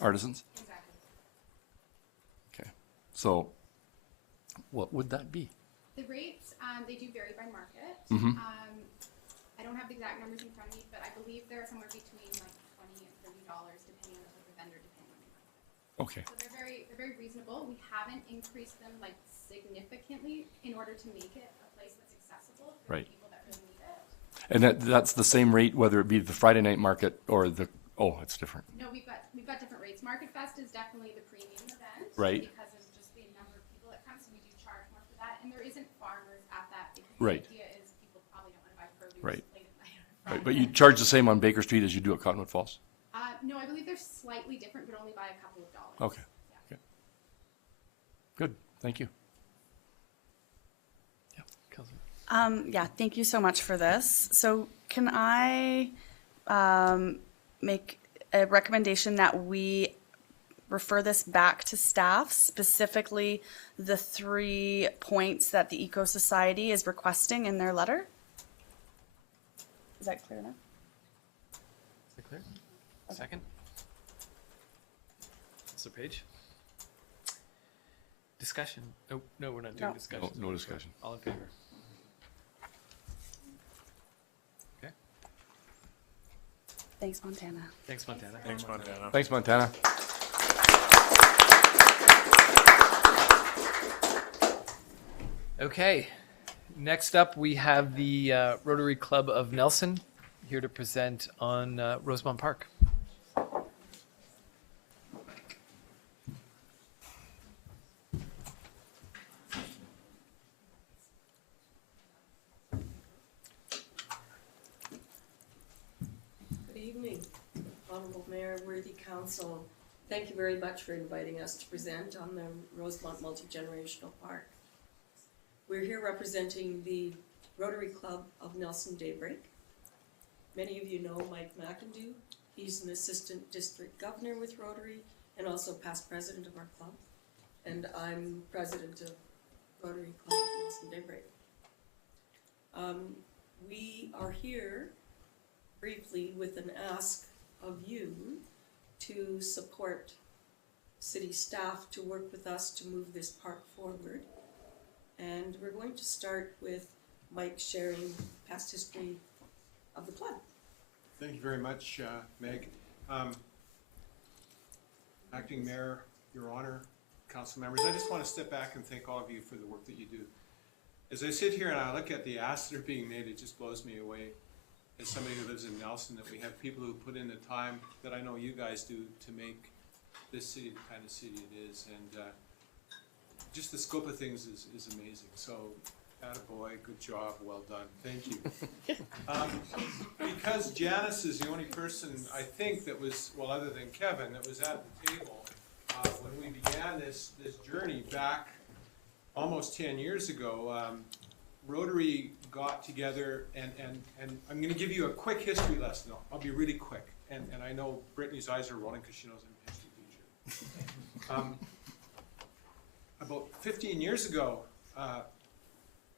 artisans? Exactly. Okay. So what would that be? The rates, they do vary by market. I don't have the exact numbers in front of me, but I believe they're somewhere between like $20 and $30 depending on the type of vendor, depending on the market. Okay. So they're very reasonable. We haven't increased them like significantly in order to make it a place that's accessible for Right. people that really need it. And that's the same rate, whether it be the Friday night market or the, it's different. No, we've got different rates. Market Fest is definitely the premium event. Right. Because of just the number of people that come, so we do charge more for that. And there isn't farmers at that because Right. the idea is people probably don't want to buy produce Right. late at night. Right, but you charge the same on Baker Street as you do at Cottonwood Falls? No, I believe they're slightly different, but only by a couple of dollars. Okay. Yeah. Okay. Good, thank you. Yeah, thank you so much for this. So can I make a recommendation that we refer this back to staff, specifically the 3 points that the EcoSociety is requesting in their letter? Is that clear enough? Is that clear? Second? Mr. Page? Discussion? Oh, no, we're not doing No. discussion. No discussion. All in favor? Okay. Thanks, Montana. Thanks, Montana. Thanks, Montana. Thanks, Montana. Okay. Next up, we have the Rotary Club of Nelson here to present on Rosemont Park. Good evening, Honorable Mayor, worthy council. Thank you very much for inviting us to present on the Rosemont Multi-Generational Park. We're here representing the Rotary Club of Nelson Daybreak. Many of you know Mike McIndoe. He's an assistant district governor with Rotary and also past president of our club. And I'm president of Rotary Club of Nelson Daybreak. We are here briefly with an ask of you to support city staff to work with us to move this park forward. And we're going to start with Mike sharing past history of the club. Thank you very much, Meg. Acting Mayor, Your Honor, council members, I just want to step back and thank all of you for the work that you do. As I sit here and I look at the asks that are being made, it just blows me away. As somebody who lives in Nelson, that we have people who put in the time that I know you guys do to make this city the kind of city it is. And just the scope of things is amazing. So, attaboy, good job, well done. Thank you. Because Janice is the only person, I think, that was, well, other than Kevin, that was at the table when we began this journey back almost 10 years ago. Rotary got together, and I'm going to give you a quick history lesson. I'll be really quick. And I know Brittany's eyes are rolling because she knows I'm a history teacher. About 15 years ago,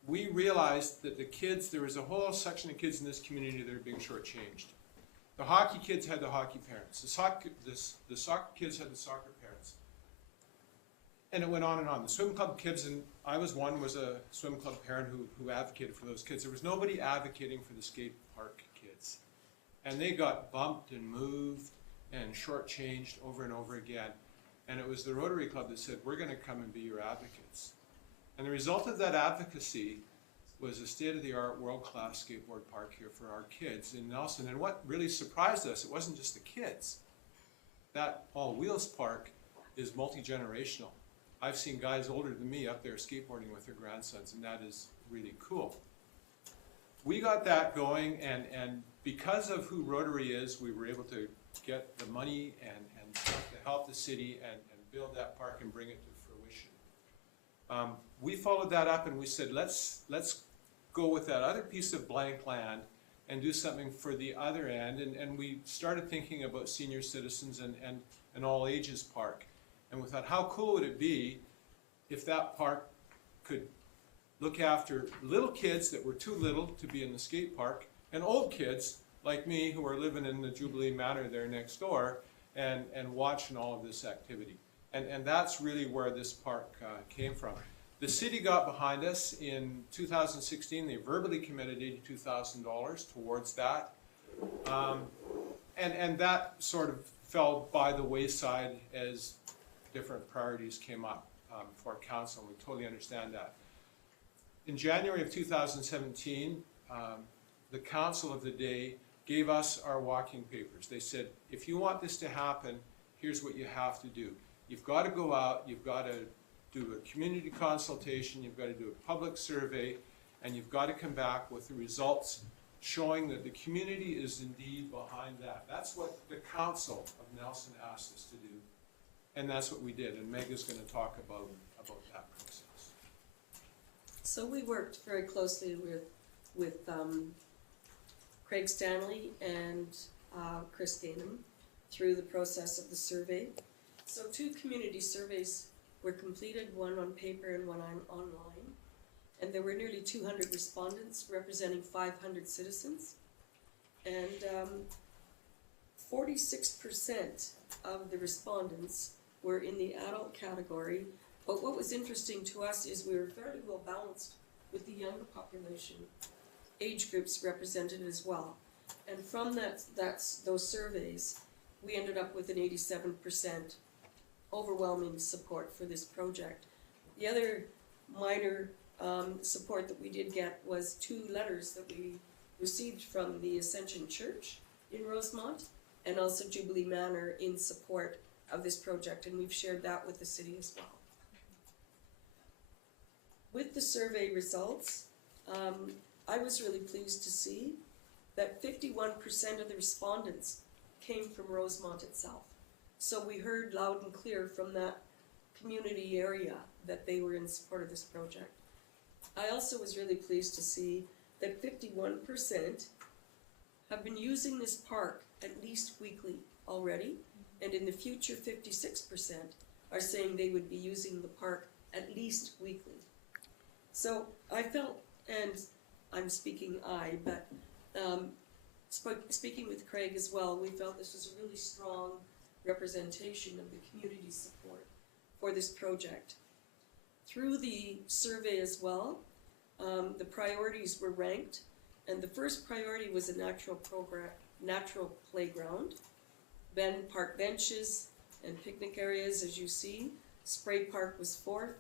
we realized that the kids, there was a whole section of kids in this community that are being shortchanged. The hockey kids had the hockey parents. The soccer kids had the soccer parents. And it went on and on. The swim club kids, and I was a swim club parent who advocated for those kids. There was nobody advocating for the skate park kids. And they got bumped and moved and shortchanged over and over again. And it was the Rotary Club that said, we're going to come and be your advocates. And the result of that advocacy was a state-of-the-art, world-class skateboard park here for our kids in Nelson. And what really surprised us, it wasn't just the kids. That all-wheels park is multi-generational. I've seen guys older than me up there skateboarding with their grandsons, and that is really cool. We got that going, and because of who Rotary is, we were able to get the money and stuff to help the city and build that park and bring it to fruition. We followed that up and we said, let's go with that other piece of blank land and do something for the other end. And we started thinking about senior citizens and an all ages park. And we thought, how cool would it be if that park could look after little kids that were too little to be in the skate park, and old kids like me who are living in the Jubilee Manor there next door and watching all of this activity. And that's really where this park came from. The city got behind us in 2016. They verbally committed $82,000 towards that. And that sort of fell by the wayside as different priorities came up for council. We totally understand that. In January of 2017, the council of the day gave us our walking papers. They said, if you want this to happen, here's what you have to do. You've got to go out, you've got to do a community consultation, you've got to do a public survey, and you've got to come back with the results showing that the community is indeed behind that. That's what the council of Nelson asked us to do, and that's what we did, and Meg is going to talk about that process. So we worked very closely with Craig Stanley and Chris Gainham through the process of the survey. So 2 community surveys were completed, one on paper and one online. And there were nearly 200 respondents representing 500 citizens. And 46% of the respondents were in the adult category. But what was interesting to us is we were fairly well balanced with the younger population, age groups represented as well. And from those surveys, we ended up with an 87% overwhelming support for this project. The other minor support that we did get was 2 letters that we received from the Ascension Church in Rosemont and also Jubilee Manor in support of this project, and we've shared that with the city as well. With the survey results, I was really pleased to see that 51% of the respondents came from Rosemont itself. So we heard loud and clear from that community area that they were in support of this project. I also was really pleased to see that 51% have been using this park at least weekly already, and in the future 56% are saying they would be using the park at least weekly. So I felt, and I'm speaking but speaking with Craig as well, we felt this was a really strong representation of the community support for this project. Through the survey as well, the priorities were ranked, and the first priority was a natural playground, then park benches and picnic areas, as you see. Spray Park was 4th,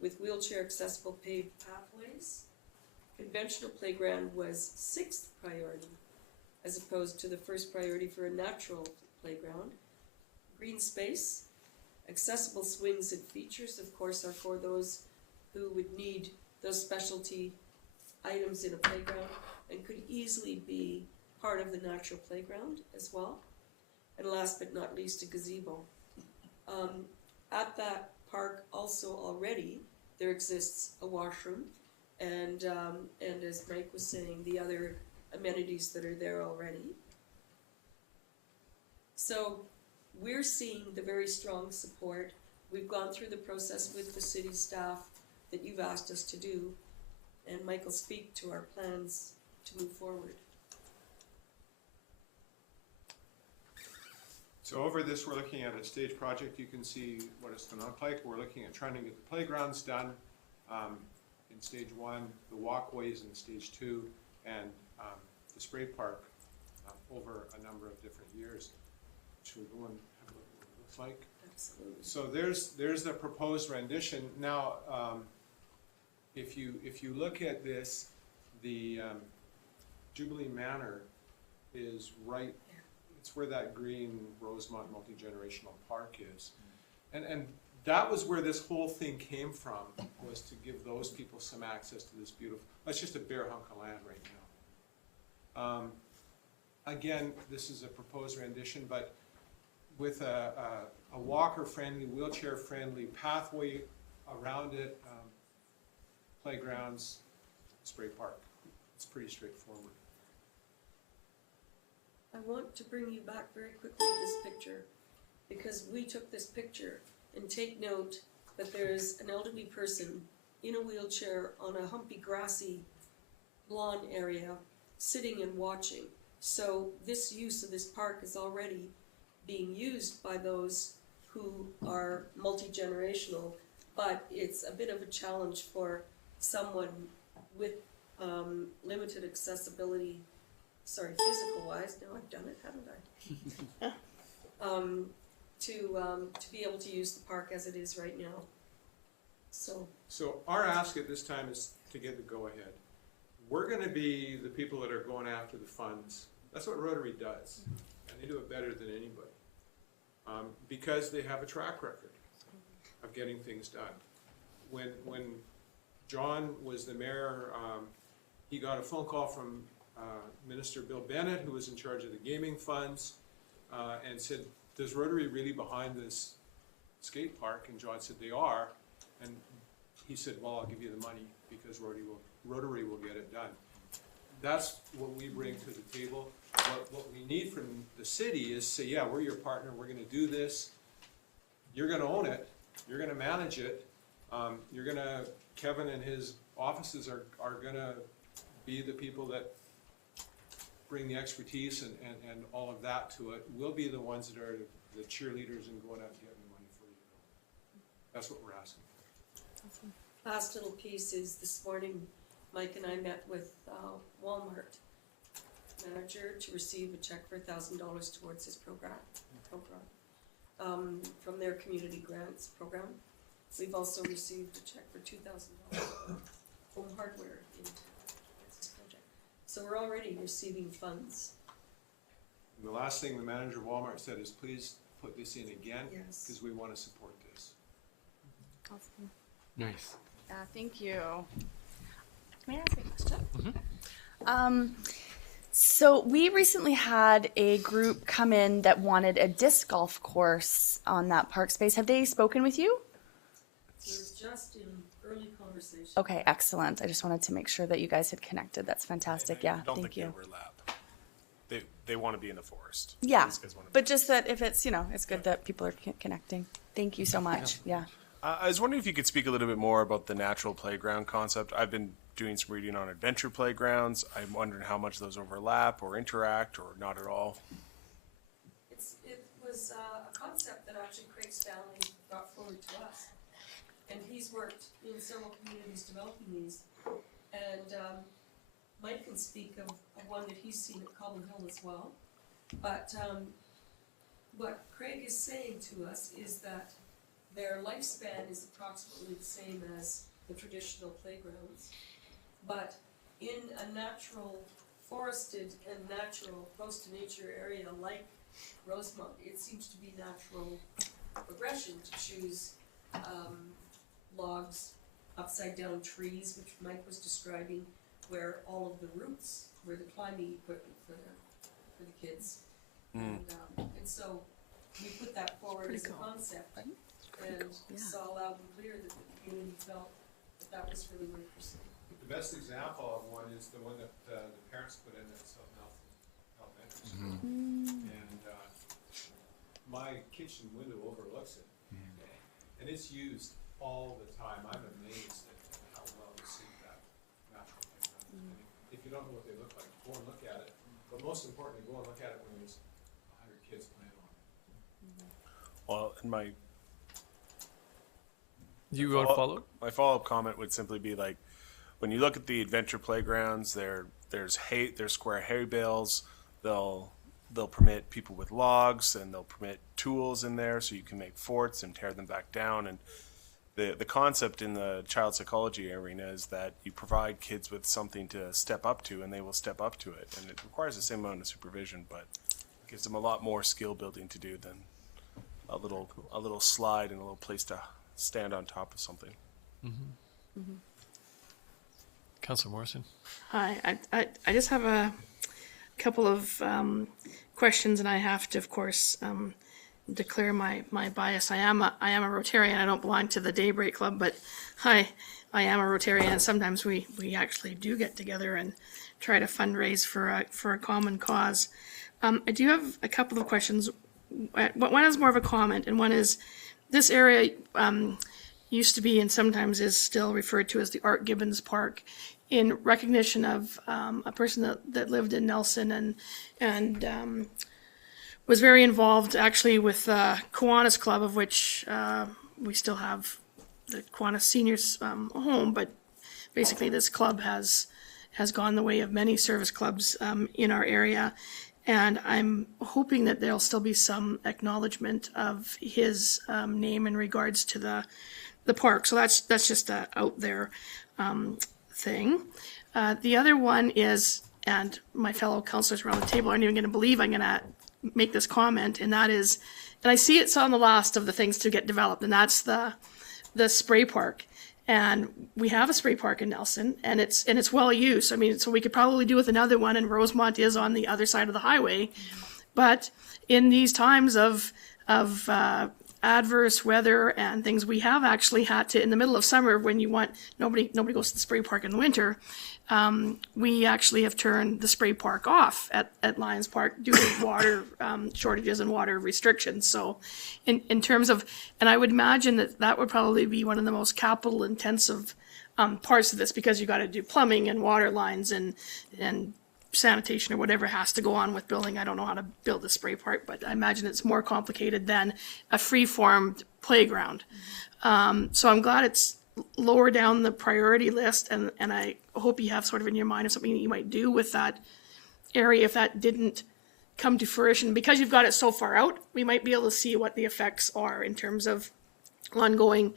with wheelchair accessible paved pathways. Conventional playground was 6th priority, as opposed to the first priority for a natural playground. Green space, accessible swings and features, of course, are for those who would need those specialty items in a playground and could easily be part of the natural playground as well. And last but not least, a gazebo. At that park also already, there exists a washroom and as Mike was saying, the other amenities that are there already. So we're seeing the very strong support. We've gone through the process with the city staff that you've asked us to do. and Mike will speak to our plans to move forward. So over this, we're looking at a stage project. You can see what it's going to look like. We're looking at trying to get the playgrounds done in stage 1, the walkways in stage 2, and the spray park over a number of different years. Should we go and have a look at what it looks like? Absolutely. So there's the proposed rendition. Now, if you look at this, the Jubilee Manor is right. It's where that green Rosemont multi-generational park is, and that was where this whole thing came from, was to give those people some access to this beautiful. That's just a bare hunk of land right now. Again, this is a proposed rendition, but with a walker-friendly, wheelchair-friendly pathway around it, playgrounds, spray park. It's pretty straightforward. I want to bring you back very quickly to this picture, because we took this picture, and take note that there's an elderly person in a wheelchair on a humpy grassy lawn area, sitting and watching. So this use of this park is already being used by those who are multi-generational, but it's a bit of a challenge for someone with limited accessibility, physical-wise, now I've done it, haven't I? To be able to use the park as it is right now. So our ask at this time is to get the go-ahead. We're going to be the people that are going after the funds. That's what Rotary does, and they do it better than anybody, because they have a track record of getting things done. When John was the mayor, he got a phone call from Minister Bill Bennett, who was in charge of the gaming funds, and said, "Does Rotary really behind this skate park?" And John said, "They are." And he said, "Well, I'll give you the money because Rotary will get it done." That's what we bring to the table. What we need from the city is say, yeah, we're your partner, we're going to do this. You're going to own it. You're going to manage it. Kevin and his offices are going to be the people that bring the expertise and all of that to it. We'll be the ones that are the cheerleaders and going out and getting the money for you. That's what we're asking for. Awesome. Last little piece is this morning, Mike and I met with Walmart manager to receive a check for $1,000 towards his program from their community grants program. We've also received a check for $2,000 for home hardware in this project. So we're already receiving funds. And the last thing the manager of Walmart said is, please put this in again, Yes. because we want to support this. Awesome. Nice. Thank you. May I ask a question? So we recently had a group come in that wanted a disc golf course on that park space. Have they spoken with you? It was just in early conversation. Okay, excellent. I just wanted to make sure that you guys had connected. That's fantastic. Yeah, don't thank think you. they overlap. They want to be in the forest. Yeah, These guys wanna be- but just that if it's, it's good that people are connecting. Thank you so much. Yeah. I was wondering if you could speak a little bit more about the natural playground concept. I've been doing some reading on adventure playgrounds. I'm wondering how much those overlap or interact or not at all. It was a concept that actually Craig Stanley brought forward to us. And he's worked in several communities developing these. And Mike can speak of one that he's seen at Cobble Hill as well. But what Craig is saying to us is that their lifespan is approximately the same as the traditional playgrounds. But in a natural, forested and natural, close to nature area like Rosemont, it seems to be natural progression to choose logs, upside down trees, which Mike was describing, where all of the roots were the climbing equipment for the kids. And so we put that forward as a concept. And saw loud and clear that the community felt that was really worth pursuing. The best example of one is the one that the parents put in at South Nelson Elementary School. And my kitchen window overlooks it. And it's used all the time. I'm amazed at how well received that you don't know what they look like, go and look at it. But most importantly, go and look at it when there's 100 kids playing on it. Well, in my You want to follow? My follow-up comment would simply be like, when you look at the adventure playgrounds, there's square hay bales. They'll permit people with logs, and they'll permit tools in there so you can make forts and tear them back down. And the concept in the child psychology arena is that you provide kids with something to step up to, and they will step up to it. And it requires the same amount of supervision, but it gives them a lot more skill building to do than a little slide and a little place to stand on top of something. Mm-hmm. Mm-hmm. Councillor Morrison. Hi, I just have a couple of questions, and I have to, of course, declare my bias. I am a Rotarian. I don't belong to the Daybreak Club, but I am a Rotarian, and sometimes we actually do get together and try to fundraise for a common cause. I do have a couple of questions. One is more of a comment, and one is, this area used to be and sometimes is still referred to as the Art Gibbons Park, in recognition of a person that lived in Nelson and was very involved actually with Kiwanis Club, of which we still have the Kiwanis Seniors home, but basically this club has gone the way of many service clubs in our area. And I'm hoping that there'll still be some acknowledgement of his name in regards to the park. So that's just a out there thing. The other one is, and my fellow councillors around the table aren't even going to believe I'm going to make this comment, and that is, and I see it's on the last of the things to get developed, and that's the spray park. And we have a spray park in Nelson, and it's well used. I mean, so we could probably do with another one, and Rosemont is on the other side of the highway. But in these times of adverse weather and things, we have actually had to, in the middle of summer, when you want nobody goes to the spray park in the winter, we actually have turned the spray park off at Lions Park due to water shortages and water restrictions. So in terms of, and I would imagine that would probably be one of the most capital intensive parts of this, because you got to do plumbing and water lines and sanitation or whatever has to go on with building. I don't know how to build a spray park, but I imagine it's more complicated than a free-formed playground. So I'm glad it's lower down the priority list, and I hope you have sort of in your mind of something that you might do with that area if that didn't come to fruition. Because you've got it so far out, we might be able to see what the effects are in terms of ongoing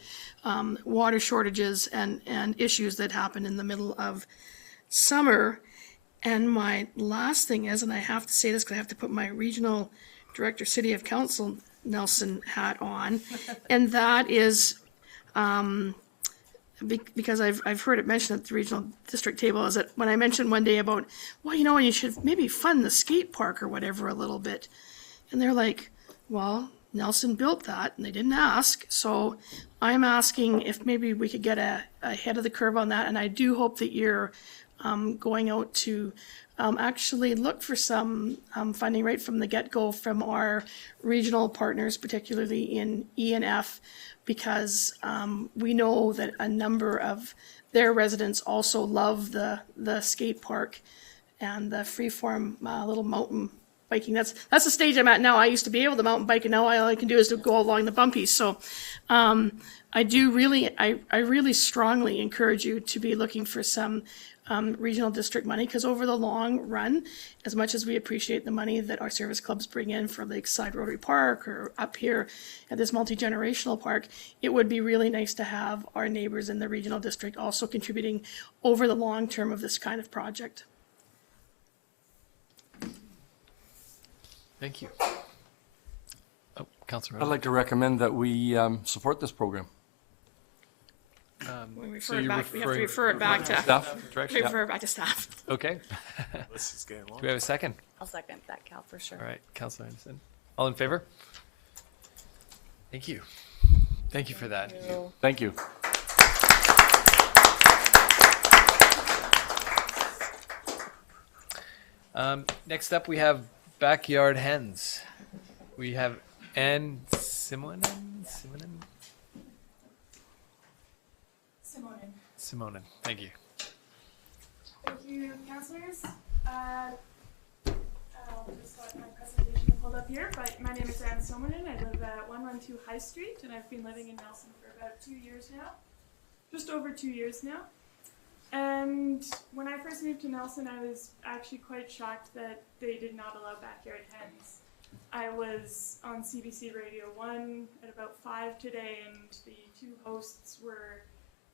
water shortages and issues that happen in the middle of summer. And my last thing is, and I have to say this because I have to put my regional director, City of Council Nelson hat on, and that is because I've heard it mentioned at the regional district table, is that when I mentioned one day about, well, you should maybe fund the skate park or whatever a little bit, and they're like, well, Nelson built that and they didn't ask. So I'm asking if maybe we could get ahead of the curve on that, and I do hope that you're going out to actually look for some funding right from the get-go from our regional partners, particularly in E&F, because we know that a number of their residents also love the skate park and the freeform little mountain biking. That's the stage I'm at now. I used to be able to mountain bike, and now all I can do is to go along the bumpies. So I really strongly encourage you to be looking for some regional district money, because over the long run, as much as we appreciate the money that our service clubs bring in for Lakeside Rotary Park or up here at this multi-generational park, it would be really nice to have our neighbors in the regional district also contributing over the long term of this kind of project. Thank you. Oh, Councillor. I'd like to recommend that we support this program. We have to refer it back to staff. Refer it back to staff. Okay. This is getting long. Do we have a second? I'll second that, Cal, for sure. All right, Councillor Anderson. All in favor? Thank you. Thank you for that. Thank you. Next up, we have Backyard Hens. We have Ann Simonen. Simonen, Thank you. Thank you, councillors. I'll just let my presentation hold up here, but my name is Anne Somanen. I live at 112 High Street, and I've been living in Nelson for about 2 years now, just over 2 years now. And when I first moved to Nelson, I was actually quite shocked that they did not allow backyard hens. I was on CBC Radio 1 at about 5 today, and the two hosts were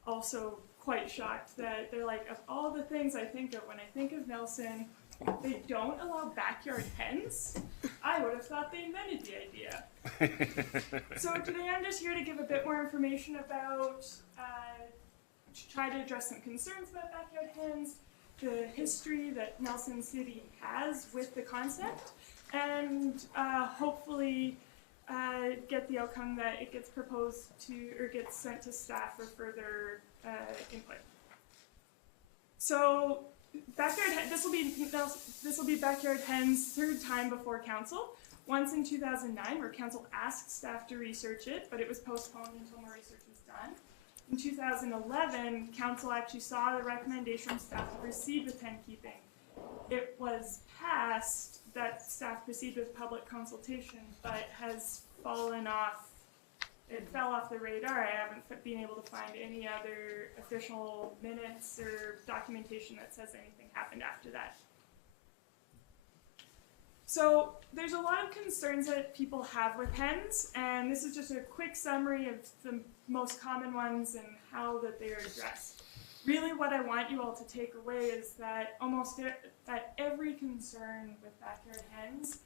also quite shocked that they're like, of all the things I think of when I think of Nelson, they don't allow backyard hens? I would have thought they invented the idea. So today I'm just here to give a bit more information about, to try to address some concerns about backyard hens, the history that Nelson City has with the concept, and hopefully get the outcome that it gets proposed to, or gets sent to staff for further input. So this will be backyard hens' third time before council. Once in 2009, where council asked staff to research it, but it was postponed until more research was done. In 2011, council actually saw the recommendation from staff to proceed with hen keeping. It was passed that staff proceed with public consultation, but has fallen off. It fell off the radar. I haven't been able to find any other official minutes or documentation that says anything happened after that. So there's a lot of concerns that people have with hens, and this is just a quick summary of the most common ones and how that they are addressed. Really what I want you all to take away is that that every concern with backyard hens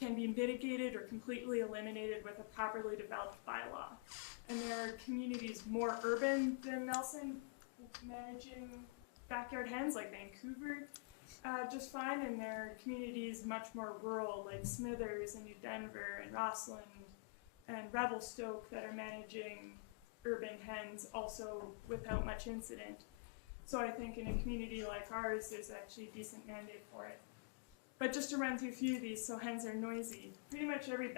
can be mitigated or completely eliminated with a properly developed bylaw. And there are communities more urban than Nelson managing backyard hens, like Vancouver, just fine, and there are communities much more rural, like Smithers and New Denver and Rossland and Revelstoke, that are managing urban hens also without much incident. So I think in a community like ours, there's actually a decent mandate for it. But just to run through a few of these, so hens are noisy. Pretty much every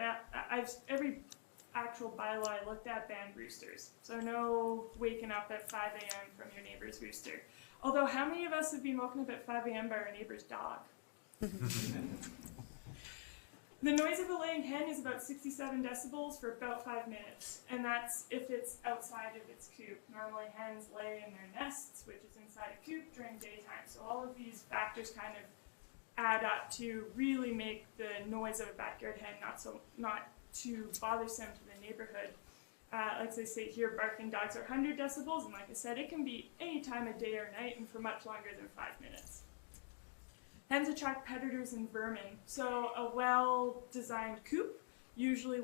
actual bylaw I looked at banned roosters. So no waking up at 5 a.m. from your neighbor's rooster. Although how many of us have been woken up at 5 a.m. by our neighbor's dog? The noise of a laying hen is about 67 decibels for about 5 minutes, and that's if it's outside of its coop. Normally hens lay in their nests, which is inside a coop during daytime. So all of these factors kind of add up to really make the noise of a backyard hen not too bothersome to the neighborhood. Like they say here, barking dogs are 100 decibels, and like I said, it can be any time of day or night and for much longer than 5 minutes. Hens attract predators and vermin. So a well-designed coop, usually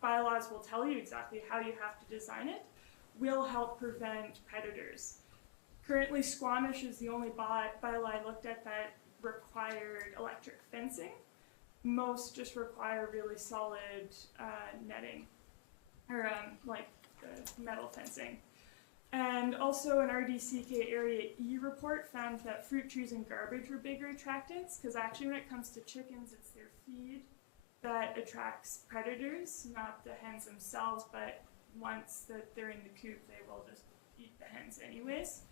bylaws will tell you exactly how you have to design it, will help prevent predators. Currently, Squamish is the only bylaw I looked at that required electric fencing. Most just require really solid netting, or like metal fencing. And also an RDCK Area E report found that fruit trees and garbage were bigger attractants, because actually when it comes to chickens, it's their feed that attracts predators, not the hens themselves, but once that they're in the coop, they will just eat the hens anyways.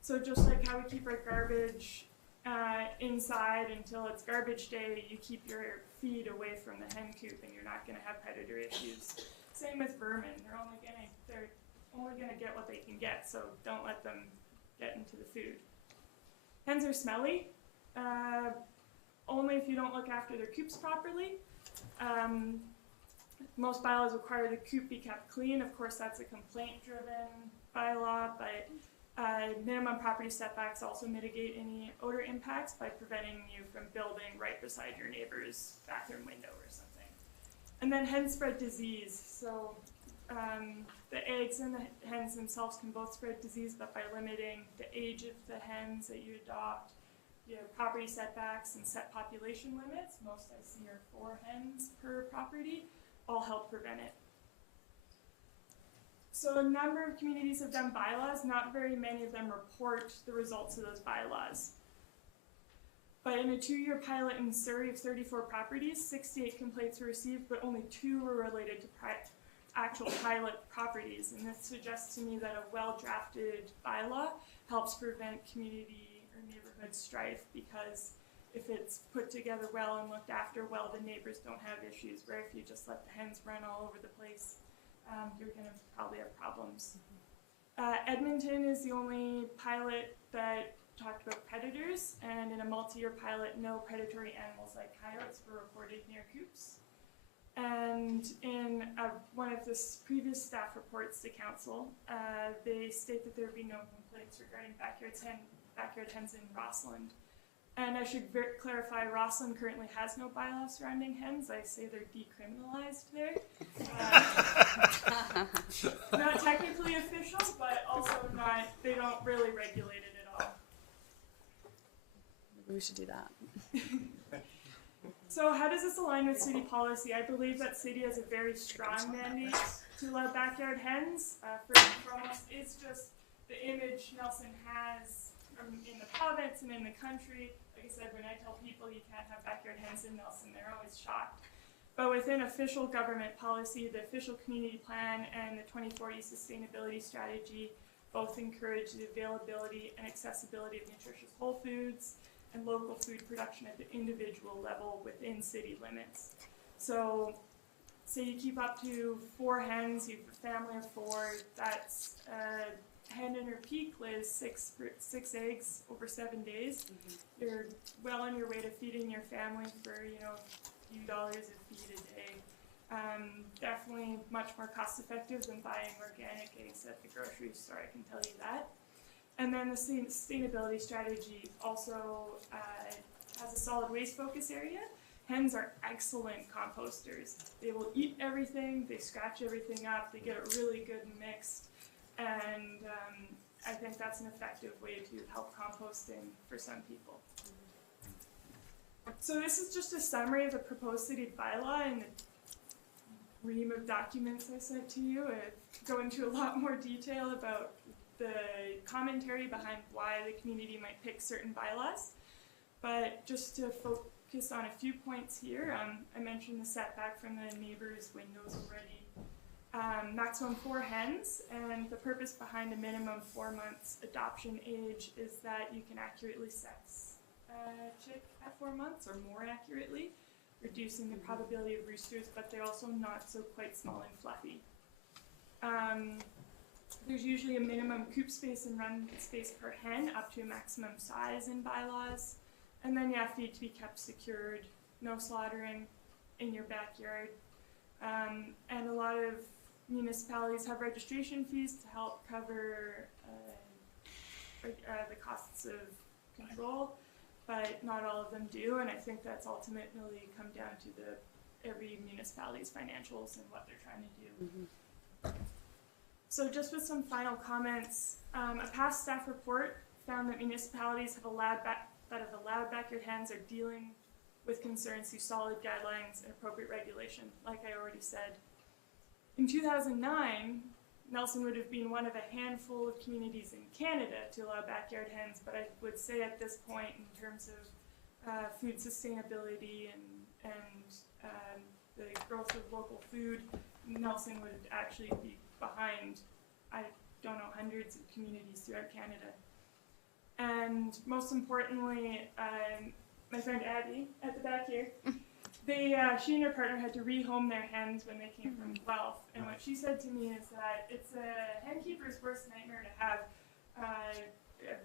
So just like how we keep our garbage inside until it's garbage day, you keep your feed away from the hen coop and you're not going to have predator issues. Same with vermin. They're only going to get what they can get, so don't let them get into the food. Hens are smelly, only if you don't look after their coops properly. Most bylaws require the coop be kept clean. Of course, that's a complaint-driven bylaw, but minimum property setbacks also mitigate any odor impacts by preventing you from building right beside your neighbor's bathroom window or something. And then hens spread disease. So the eggs and the hens themselves can both spread disease, but by limiting the age of the hens that you adopt, you have property setbacks and set population limits. Most I see are 4 hens per property, all help prevent it. So a number of communities have done bylaws. Not very many of them report the results of those bylaws. But in a 2-year pilot in Surrey of 34 properties, 68 complaints were received, but only 2 were related to actual pilot properties. And this suggests to me that a well-drafted bylaw helps prevent community neighborhood strife, because if it's put together well and looked after well, the neighbors don't have issues, where if you just let the hens run all over the place, you're going to probably have problems. Edmonton is the only pilot that talked about predators, and in a multi-year pilot, no predatory animals like coyotes were reported near coops. And in one of the previous staff reports to council, they state that there would be no complaints regarding backyard hens in Rossland. And I should clarify, Rossland currently has no bylaw surrounding hens. I say they're decriminalized there. Not technically official, but also not, they don't really regulate it at all. Maybe we should do that. So how does this align with city policy? I believe that city has a very strong mandate to allow backyard hens. First and foremost, it's just the image Nelson has in the province and in the country. Like I said, when I tell people you can't have backyard hens in Nelson, they're always shocked. But within official government policy, the official community plan and the 2040 sustainability strategy both encourage the availability and accessibility of nutritious whole foods and local food production at the individual level within city limits. So say you keep up to 4 hens, you have a family of 4, that's hen in her peak lays 6 eggs over 7 days. You're well on your way to feeding your family for, you know, a few dollars a feed a day. Definitely much more cost effective than buying organic eggs at the grocery store, I can tell you that. And then the sustainability strategy also has a solid waste focus area. Hens are excellent composters. They will eat everything, they scratch everything up, they get it really good and mixed. And I think that's an effective way to help composting for some people. So this is just a summary of the proposed city bylaw and the ream of documents I sent to you. I go into a lot more detail about the commentary behind why the community might pick certain bylaws. But just to focus on a few points here, I mentioned the setback from the neighbors' windows already. Maximum 4 hens, and the purpose behind a minimum 4 months adoption age is that you can accurately sex a chick at 4 months, or more accurately, reducing the probability of roosters, but they're also not so quite small and fluffy. There's usually a minimum coop space and run space per hen, up to a maximum size in bylaws. And then feed to be kept secured, no slaughtering in your backyard. And a lot of municipalities have registration fees to help cover the costs of control, but not all of them do, and I think that's ultimately come down to every municipality's financials and what they're trying to do. So just with some final comments, a past staff report found that municipalities that have allowed backyard hens are dealing with concerns through solid guidelines and appropriate regulation, like I already said. In 2009, Nelson would have been one of a handful of communities in Canada to allow backyard hens, but I would say at this point, in terms of food sustainability and the growth of local food, Nelson would actually be behind, I don't know, hundreds of communities throughout Canada. And most importantly, my friend Abby at the back here, she and her partner had to rehome their hens when they came from Guelph. And what she said to me is that it's a hen keeper's worst nightmare to have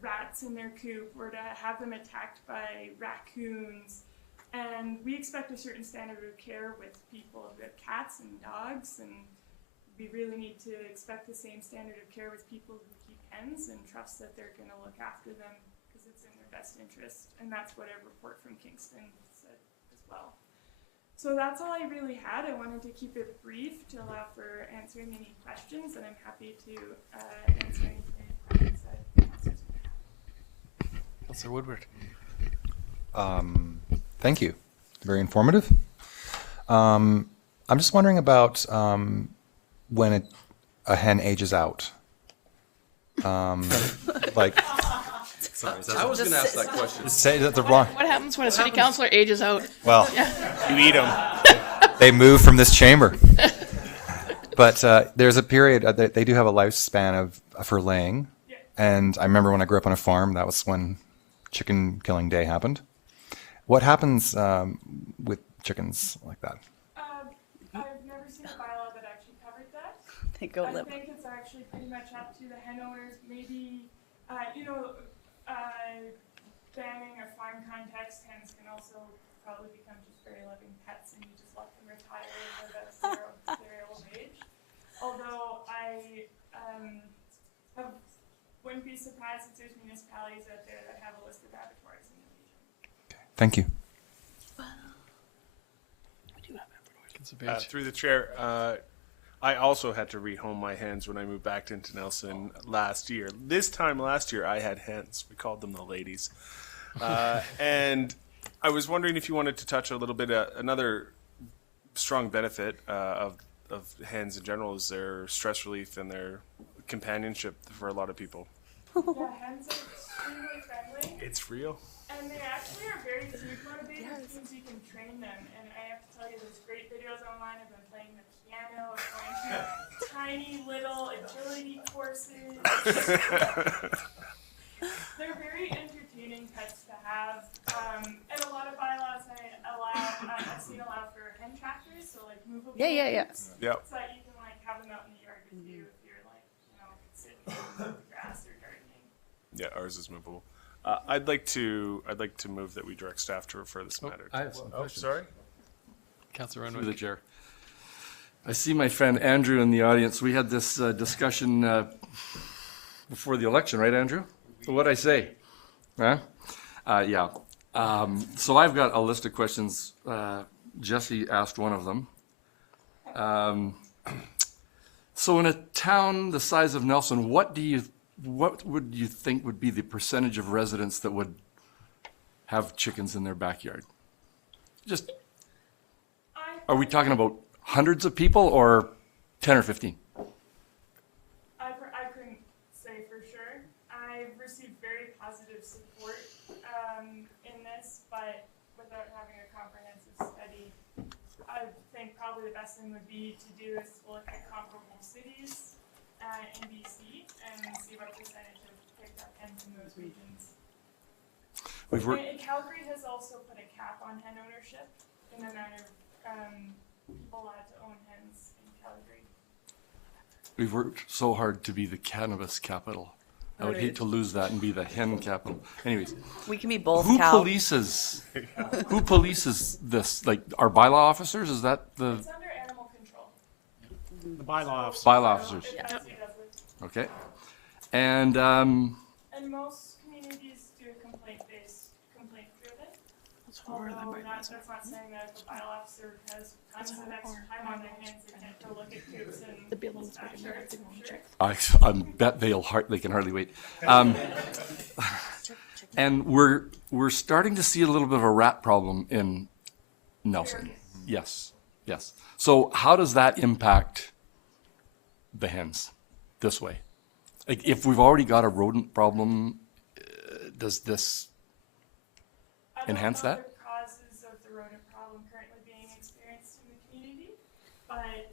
rats in their coop or to have them attacked by raccoons. And we expect a certain standard of care with people with cats and dogs, and we really need to expect the same standard of care with people who keep hens and trust that they're going to look after them because it's in their best interest. And that's what a report from Kingston said as well. So that's all I really had. I wanted to keep it brief to allow for answering any questions, and I'm happy to answer any questions that councilors may have. Councilor Woodward. Thank you. Very informative. I'm just wondering about when a hen ages out. Like, sorry, I was going to ask that question. Say that the wrong. What happens when a city councilor ages out? Well, you eat them. They move from this chamber. But there's a period, they do have a lifespan for laying. And I remember when I grew up on a farm, that was when chicken killing day happened. What happens with chickens like that? I've never seen a bylaw that actually covered that. They go I limp. think it's actually pretty much up to the hen owners. Maybe, banning a farm context, hens can also probably become just very loving pets, and you just let them retire and live at their old age. Although I wouldn't be surprised if there's municipalities out there that have a list of abattoirs in the region. Thank you. Through the chair, I also had to rehome my hens when I moved back into Nelson last year. This time last year, I had hens. We called them the ladies. And I was wondering if you wanted to touch a little bit, another strong benefit of hens in general is their stress relief and their companionship for a lot of people. Yeah, hens are extremely friendly. It's real. And they actually are very food motivated, which means you can train them. And I have to tell you, there's great videos online of them playing the piano or going to tiny little agility courses. They're very entertaining pets to have. And a lot of bylaws I've seen allow for hen tractors, so like movable hens. Yep. So that you can like have them out in the yard with you if you're like, sitting in the grass or gardening. Yeah, ours is movable. I'd like to move that we direct staff to refer this matter. I have some questions. Sorry. Councillor Through the chair. I see my friend Andrew in the audience. We had this discussion before the election, right, Andrew? What'd I say? Huh? Yeah. So I've got a list of questions. Jesse asked one of them. So in a town the size of Nelson, what would you think would be the percentage of residents that would have chickens in their backyard? Just, are we talking about hundreds of people or 10 or 15? I couldn't say for sure. I've received very positive support in this, but without having a comprehensive study, I think probably the best thing would be to do is to look at comparable cities in BC and see what percentage of picked up hens in those regions. And Calgary has also put a cap on hen ownership in the amount of people allowed to own hens in Calgary. We've worked so hard to be the cannabis capital. I would hate to lose that and be the hen capital. Anyways. We can be both, Who Cal. polices this? Like, our bylaw officers? Is that the? It's under animal control. The bylaw officers. Bylaw officers. Okay. And most communities do complaint driven. Although that's not saying that if a bylaw officer has tons of extra time on their hands, they can't go look at coops and inspect shirts. I bet they can hardly wait. And we're starting to see a little bit of a rat problem in Nelson. Yes. So how does that impact the hens this way? Like, if we've already got a rodent problem, does this enhance that? I don't know the causes of the rodent problem currently being experienced in the community, but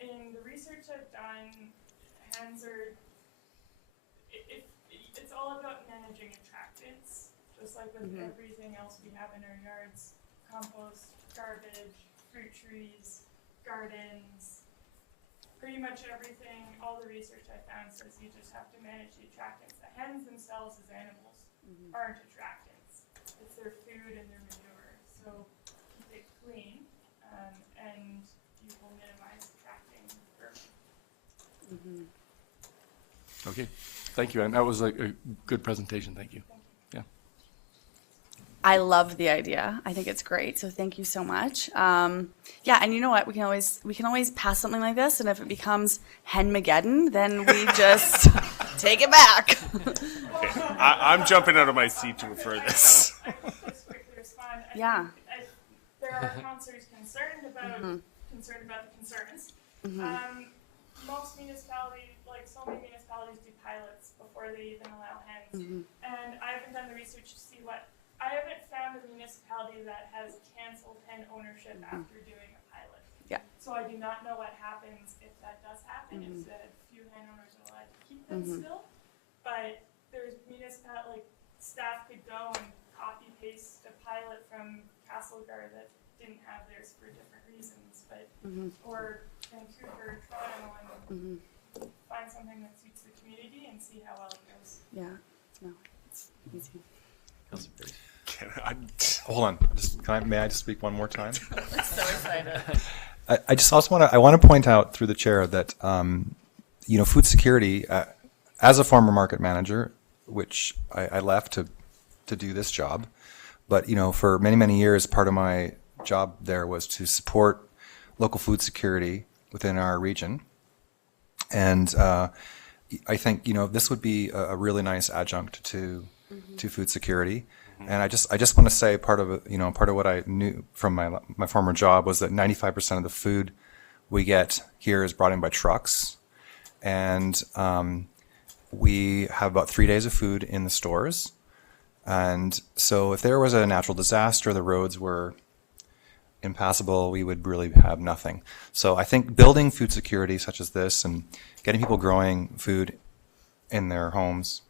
in the research I've done, hens are, it's all about managing attractants, just like with everything else we have in our yards: compost, garbage, fruit trees, gardens. Pretty much everything, all the research I found says you just have to manage the attractants. The hens themselves as animals aren't attractants. It's their food and their manure. So keep it clean, and you will minimize attracting vermin. Okay, thank you, Ann. That was a good presentation. Thank you. Yeah. I love the idea. I think it's great. So thank you so much. Yeah, and you know what? We can always pass something like this, and if it becomes Henmageddon, then we just take it back. Okay. I'm jumping out of my seat to refer this. I can just quickly respond. Yeah. There are councillors concerned about the concerns. Most municipalities, like so many municipalities, do pilots before they even allow hens. And I haven't done the research to see I haven't found a municipality that has canceled hen ownership after doing a pilot. Yeah. So I do not know what happens if that does happen, if the few hen owners are allowed to keep them still. But there's staff could go and copy paste a pilot from Castlegar that didn't have theirs for different reasons, but or Vancouver, Toronto, and find something that suits the community and see how well it goes. Yeah, no, it's easy. Hold on, may I just speak one more time? I'm so excited. I just also want to point out through the chair that food security, as a former market manager, which I left to do this job, but for many years, part of my job there was to support local food security within our region, and I think this would be a really nice adjunct to food security. And I just want to say part of what I knew from my former job was that 95% of the food we get here is brought in by trucks, and we have about 3 days of food in the stores. And so if there was a natural disaster, the roads were impassable, we would really have nothing. So I think building food security such as this and getting people growing food in their homes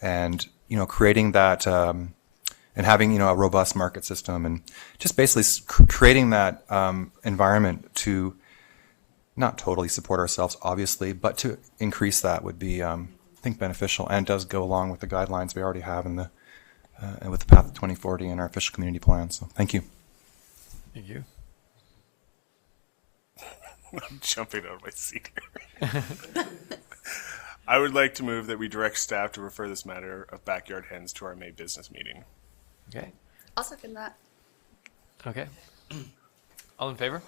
and creating that and having a robust market system and just basically creating that environment to not totally support ourselves, obviously, but to increase that would be, I think, beneficial, and does go along with the guidelines we already have in the with the Path to 2040 and our official community plan. So, thank you. Thank you. I'm jumping out of my seat here. I would like to move that we direct staff to refer this matter of backyard hens to our May business meeting. Okay. I'll second that. Okay. All in favor?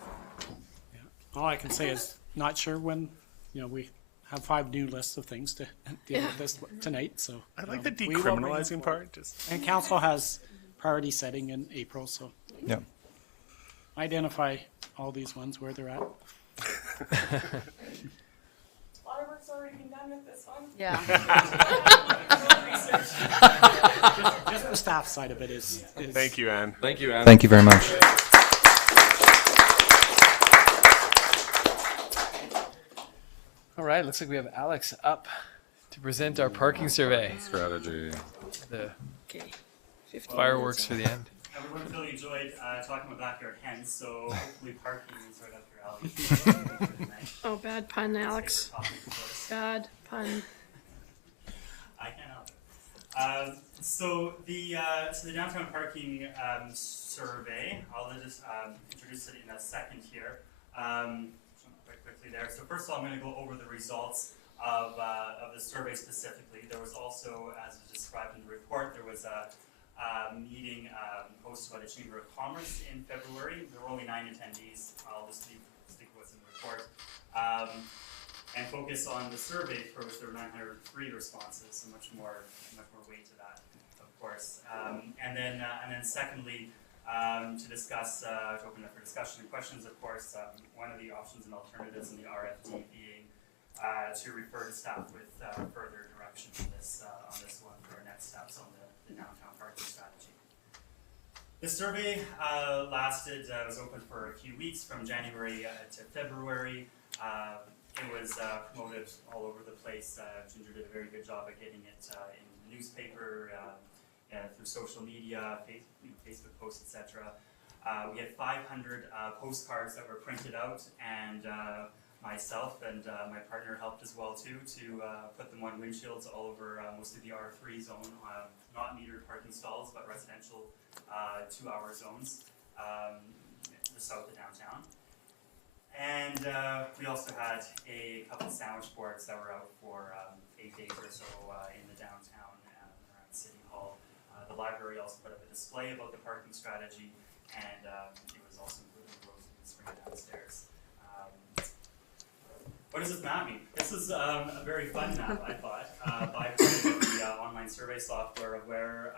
All I can say is not sure when, we have 5 new lists of things to deal with this tonight, so. I like the we will bring it decriminalizing forward. part. And council has priority setting in April, so. Yeah. Identify all these ones where they're at. A lot of work's already been done with this one. Yeah. Just the staff side of it is. Thank you, Anne. Thank you, Anne. Thank you very much. All right, looks like we have Alex up to present our parking survey. Strategy. The fireworks for the end. Everyone really enjoyed talking about backyard hens, so hopefully parking is right up your alley. Oh, bad pun, Alex. Bad pun. I can't help it. So the downtown parking survey, I'll just introduce it in a second here. Quite quickly there. So first of all, I'm going to go over the results of the survey specifically. There was also, as was described in the report, there was a meeting hosted by the Chamber of Commerce in February. There were only 9 attendees. I'll just stick with what's in the report. And focus on the survey, for which there were 903 responses, so much more weight to that, of course. And then secondly, to discuss, to open up for discussion and questions, of course, one of the options and alternatives in the RFD being to refer to staff with further direction on this one for our next steps on the downtown parking strategy. The survey was open for a few weeks, from January to February. It was promoted all over the place. Ginger did a very good job at getting it in the newspaper, through social media, Facebook posts, etc. We had 500 postcards that were printed out, and myself and my partner helped as well too to put them on windshields all over most of the R3 zone, not metered parking stalls, but residential 2-hour zones, the south of downtown. And we also had a couple sandwich boards that were out for 8 days or so in the downtown around City Hall. The library also put up a display about the parking strategy, and it was also included in the Rosemont screen downstairs. What does this map mean? This is a very fun map, I thought, by the online survey software of where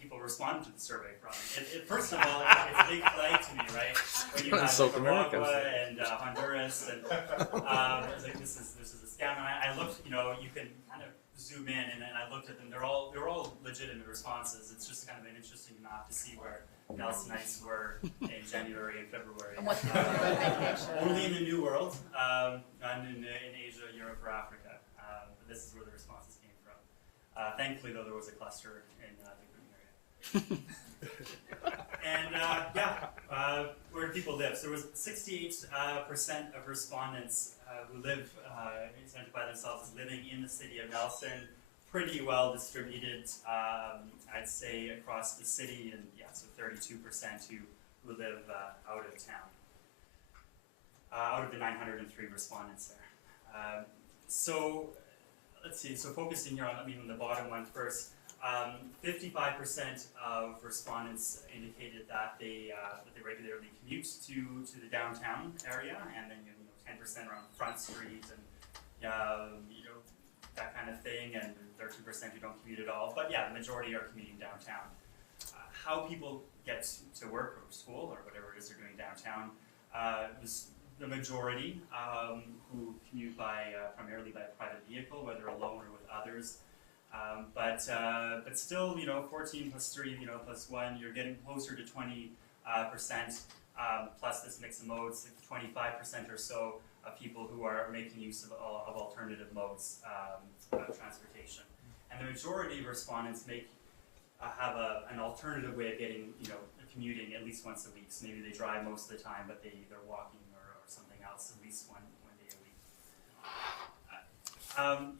people respond to the survey from. First of all, it's a big flag to me, right? When you have Nicaragua and Honduras, and I was like, this is a scam. And I looked, you can kind of zoom in, and I looked at them. They're all legitimate responses. It's just kind of an interesting map to see where Nelsonites were in January and February. And what did you do on vacation? Only in the New World, none in Asia, Europe, or Africa. But this is where the responses came from. Thankfully, though, there was a cluster in the And where do people live? So there was 68% of respondents who live identify themselves as living in the city of Nelson. Pretty well distributed, I'd say, across the city, and yeah, so 32% who live out of town. Out of the 903 respondents there. So let's see. So focusing here on the bottom one first. 55% of respondents indicated that they regularly commute to the downtown area, and then 10% around Front Street and that kind of thing, and 13% who don't commute at all. But yeah, the majority are commuting downtown. How people get to work or school or whatever it is they're doing downtown was the majority who commute primarily by private vehicle, whether alone or with others. But still, 14 plus 3, plus 1, you're getting closer to 20%, plus this mix of modes, 25% or so of people who are making use of alternative modes of transportation. And the majority of respondents have an alternative way of getting, commuting at least once a week. So maybe they drive most of the time, but they're walking or something else at least one day a week.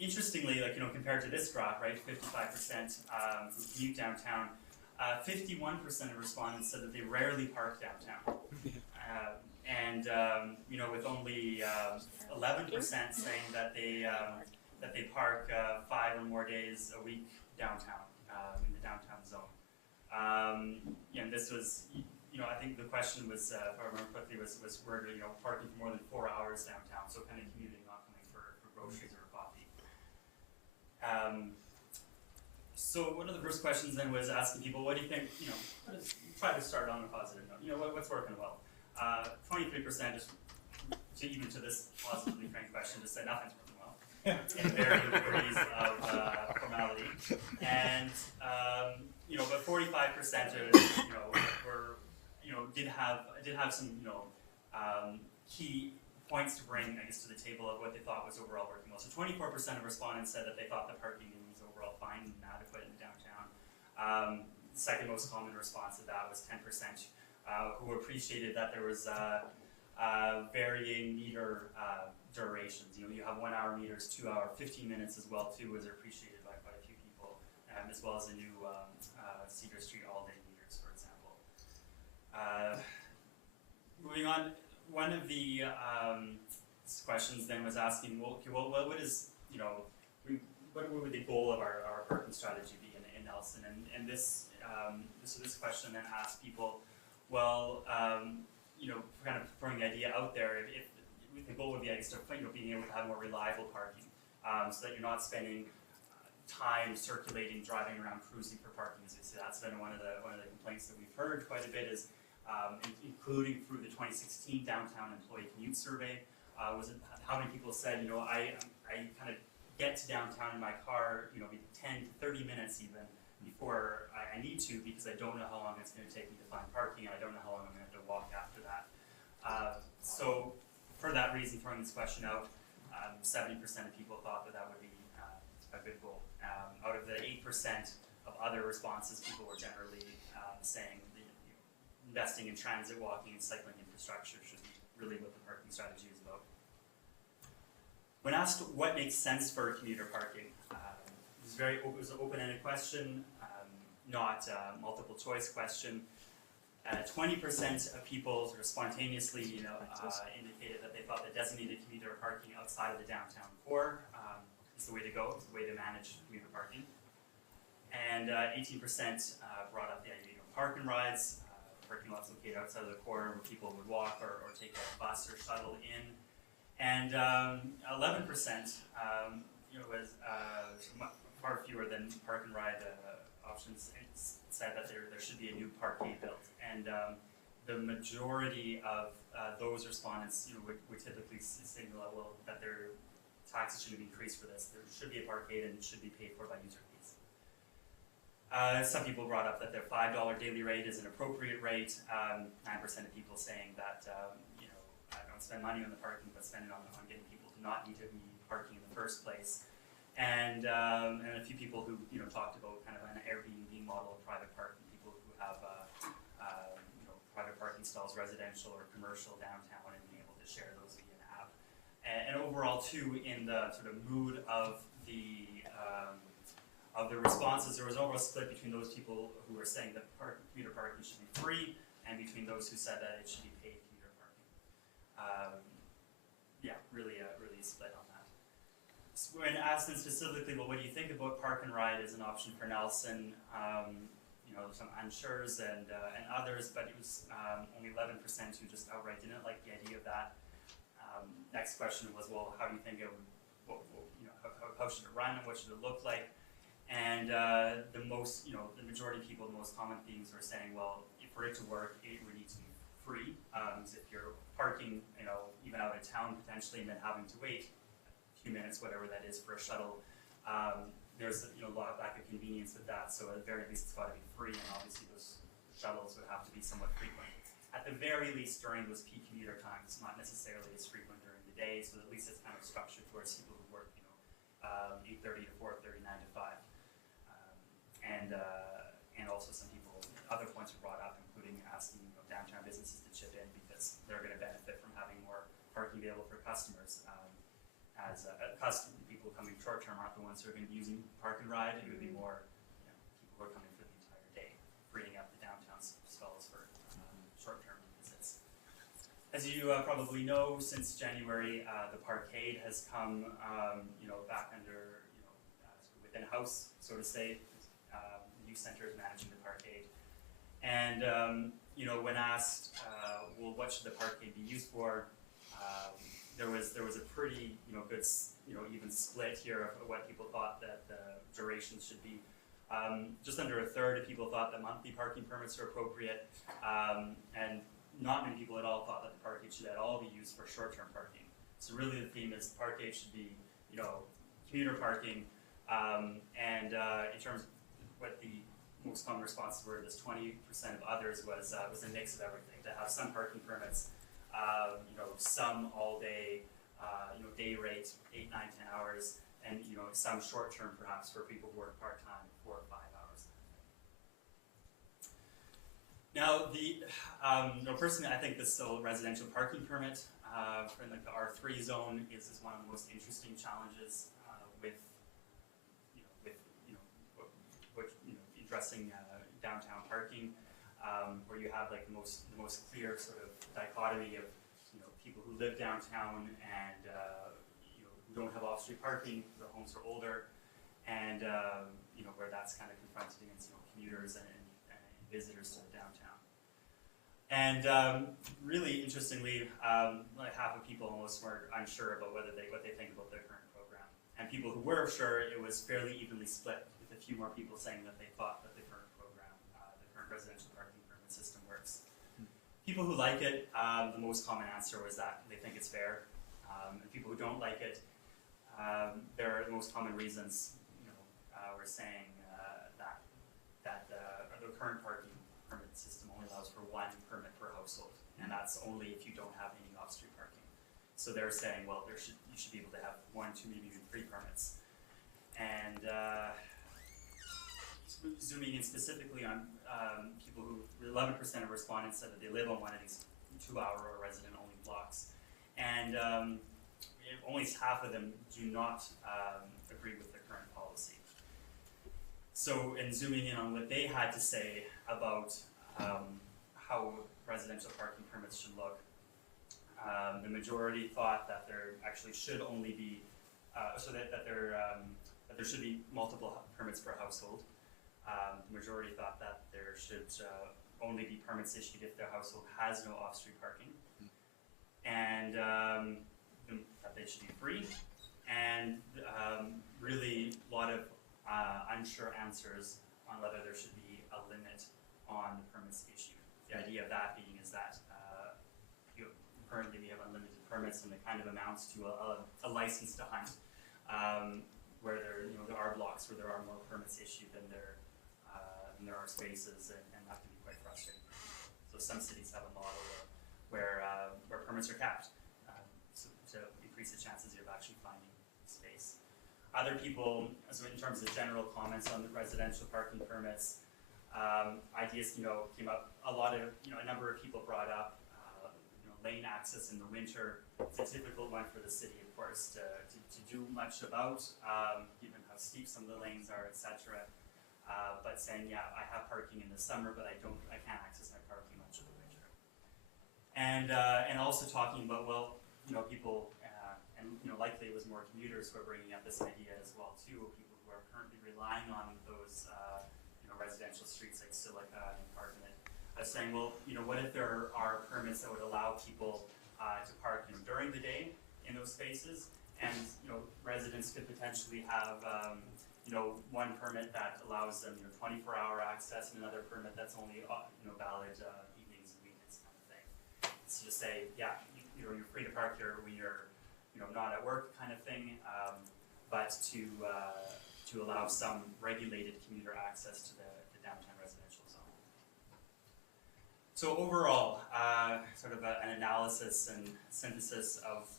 Interestingly, compared to this graph, right, 55% who commute downtown, 51% of respondents said that they rarely park downtown. With only 11% saying that they park 5 or more days a week downtown, in the downtown zone. And this was, I think the question was, if I remember correctly, was where, parking for more than 4 hours downtown, so kind of commuting, not coming for groceries or coffee. So one of the first questions then was asking people, what do you think, try to start on a positive note, what's working well? 23% just, even to this positively framed question, just said nothing's working well, in varying degrees of formality. And, but 45% did have some, key points to bring, I guess, to the table of what they thought was overall working well. So 24% of respondents said that they thought the parking was overall fine and adequate in downtown. Second most common response to that was 10%, who appreciated that there was varying meter durations. You have 1 hour meters, 2 hour, 15 minutes as well too, was appreciated by quite a few people, as well as the new Cedar Street all-day meters, for example. Moving on, one of the questions then was asking, what is, what would the goal of our parking strategy be in Nelson? And this question then asked people, well, kind of throwing the idea out there, if the goal would be, I guess, being able to have more reliable parking, so that you're not spending time circulating, driving around, cruising for parking. As we say, that's been one of the complaints that we've heard quite a bit, is including through the 2016 downtown employee commute survey, was how many people said, I kind of get to downtown in my car, 10 to 30 minutes even before I need to, because I don't know how long it's going to take me to find parking, and I don't know how long I'm going to have to walk after that. So for that reason, throwing this question out, 70% of people thought that would be a good goal. Out of the 8% of other responses, people were generally saying investing in transit, walking, and cycling infrastructure should be really what the parking strategy is about. When asked what makes sense for commuter parking, it was an open-ended question, not a multiple choice question. 20% of people sort of spontaneously, indicated that they thought that designated commuter parking outside of the downtown core is the way to go, is the way to manage commuter parking. And 18% brought up the idea of park and rides, parking lots located outside of the core where people would walk or take a bus or shuttle in. And 11% was far fewer than park and ride options. Said that there should be a new parkade built, and the majority of those respondents, would typically signal that their taxes should be increased for this. There should be a parkade and it should be paid for by user fees. Some people brought up that their $5 daily rate is an appropriate rate. 9% of people saying that I don't spend money on the parking, but spend it on getting people to not need to be parking in the first place. And a few people who talked about kind of an Airbnb model of private parking, people residential or commercial downtown and being able to share those via an app. And overall too, in the sort of mood of the responses, there was an overall split between those people who were saying that commuter parking should be free and between those who said that it should be paid commuter parking. Yeah, really split on that. So when asked them specifically, well, what do you think about park and ride as an option for Nelson? You know, some unsures and others, but it was only 11% who just outright didn't like the idea of that. Next question was, well, how do you think it would, you know, how should it run and what should it look like? And the majority of people, the most common themes were saying, well, for it to work, it would need to be free. So if you're parking, you know, even out of town potentially, and then having to wait a few minutes, whatever that is, for a shuttle, there's a lot of lack of convenience with that. So at the very least, it's got to be free, and obviously those shuttles would have to be somewhat frequent. At the very least, during those peak commuter times, not necessarily as frequent during the day. So at least it's kind of structured towards people who work, 8:30 to 4:30, 9 to 5. And also some people, other points were brought up, including asking downtown businesses to chip in because they're going to benefit from having more parking available for customers. People coming short term aren't the ones who are going to be using park and ride. It would be more people who are coming for the entire day, freeing up the downtown stalls for short term visits. As you probably know, since January, the parkade has come back under within house, so to say. The youth center is managing the parkade, and when asked, well, what should the parkade be used for? There was a pretty good even split here of what people thought that the duration should be. Just under a third of people thought that monthly parking permits are appropriate, and not many people at all thought that the parkade should at all be used for short-term parking. So really the theme is the parkade should be commuter parking, and in terms of what the most common responses were, this 20% of others was a mix of everything. To have some parking permits, some all day, day rate, 8, 9, 10 hours, and some short term perhaps for people who work part time, 4 or 5 hours. Now, personally, I think this still residential parking permit for the R3 zone is one of the most interesting challenges with addressing downtown parking, where you have like the most clear sort of dichotomy of people who live downtown and who don't have off-street parking, their homes are older, and where that's kind of confronted against commuters and visitors to the downtown. And really interestingly, like half of people almost were unsure about what they think about their current program, and people who were sure, it was fairly evenly split, with a few more people saying that they thought that the current program, the current residential parking permit system works. People who like it, the most common answer was that they think it's fair. And people who don't like it, the most common reasons, were saying that the current parking permit system only allows for 1 permit per household, and that's only if you don't have any off-street parking. So they're saying, well, you should be able to have 1, 2, maybe even 3 permits. And zooming in specifically on people who, 11% of respondents said that they live on one of these 2-hour or resident-only blocks, and only half of them do not agree with the current policy. So, in zooming in on what they had to say about how residential parking permits should look, the majority thought that there actually should only be, that there should be multiple permits per household. The majority thought that there should only be permits issued if their household has no off-street parking, and that they should be free, and really a lot of unsure answers on whether there should be a limit on the permits issued. The idea of that being is that currently we have unlimited permits, and it kind of amounts to a license to hunt, where there are blocks where there are more permits issued than there are spaces, and that can be quite frustrating. So some cities have a model where permits are capped to increase the chances of actually finding space. Other people, so in terms of general comments on the residential parking permits, ideas came up. A number of people brought up lane access in the winter. It's a difficult one for the city, of course, to do much about, given how steep some of the lanes are, etc. But saying, yeah, I have parking in the summer, but I can't access my parking much of the winter. And also talking about, well, people, and likely it was more commuters who are bringing up this idea as well too, people who are currently relying on those, residential streets like Silica and Cardinal. Saying, well, what if there are permits that would allow people to park, during the day in those spaces, and residents could potentially have, one permit that allows them, 24-hour access, and another permit that's only, valid evenings and weekends, kind of thing. So just say, yeah, you're free to park here when you're, not at work, kind of thing, but to allow some regulated commuter access to the downtown residential zone. So overall, sort of an analysis and synthesis of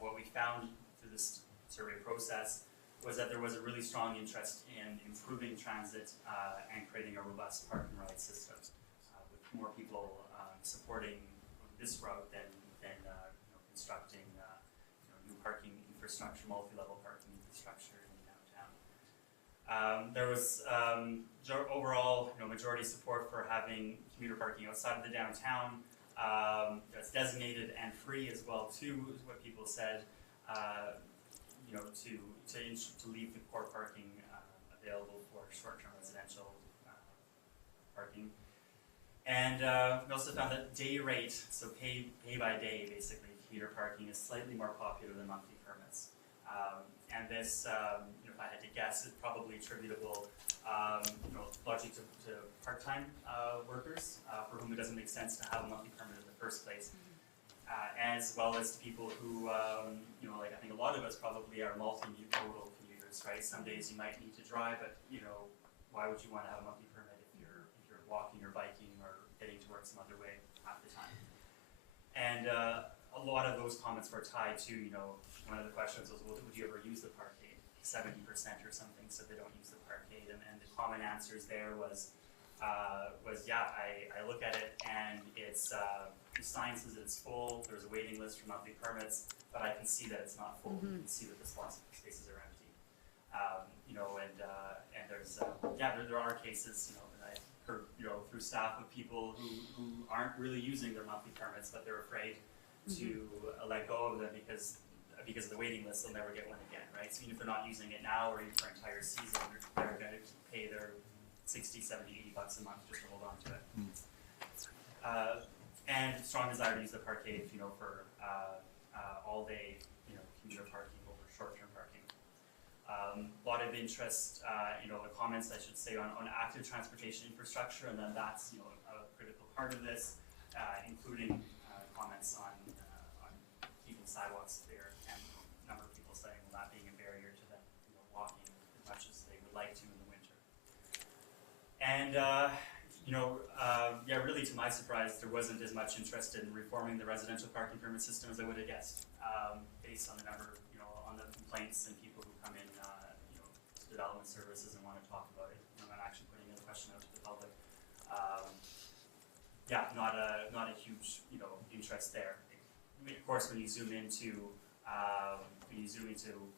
what we found through this survey process was that there was a really strong interest in improving transit and creating a robust park and ride system, with more people supporting this route than constructing new parking infrastructure, multi-level parking infrastructure in downtown. There was overall majority support for having commuter parking outside of the downtown. That's designated and free as well too, is what people said. To leave the core parking available for short-term residential parking. And we also found that day rate, so pay by day, basically, commuter parking is slightly more popular than monthly permits. And this, if I had to guess, is probably attributable, largely to part-time workers for whom it doesn't make sense to have a monthly permit in the first place, as well as to people who, like I think a lot of us probably are multimodal commuters, right? Some days you might need to drive, but why would you want to have a monthly permit if you're walking or biking or getting to work some other way half the time? And a lot of those comments were tied to, one of the questions was, well, would you ever use the parkade? 70% or something said they don't use the parkade, and the common answers there was yeah, I look at it and it's the sign says it's full. There's a waiting list for monthly permits, but I can see that it's not full. You can see that the spaces are empty. And there's there are cases, that I've heard, through staff of people who aren't really using their monthly permits, but they're afraid to let go of them because of the waiting list, they'll never get one again, right? So even if they're not using it now or even for an entire season, they're going to pay their 60, 70, $80 a month just to hold on to it. And strong desire to use the parkade, for all day, commuter parking over short-term parking. A lot of interest, the comments, I should say, on active transportation infrastructure, and then that's, a critical part of this, including comments on keeping sidewalks clear, and a number of people saying, well, that being a barrier to them, walking as much as they would like to in the winter. And really to my surprise, there wasn't as much interest in reforming the residential parking permit system as I would have guessed, based on the number, on the complaints and people who come in, to development services and want to talk about it. I'm not actually putting a question out to the public. Not a huge, interest there. Of course, when you zoom into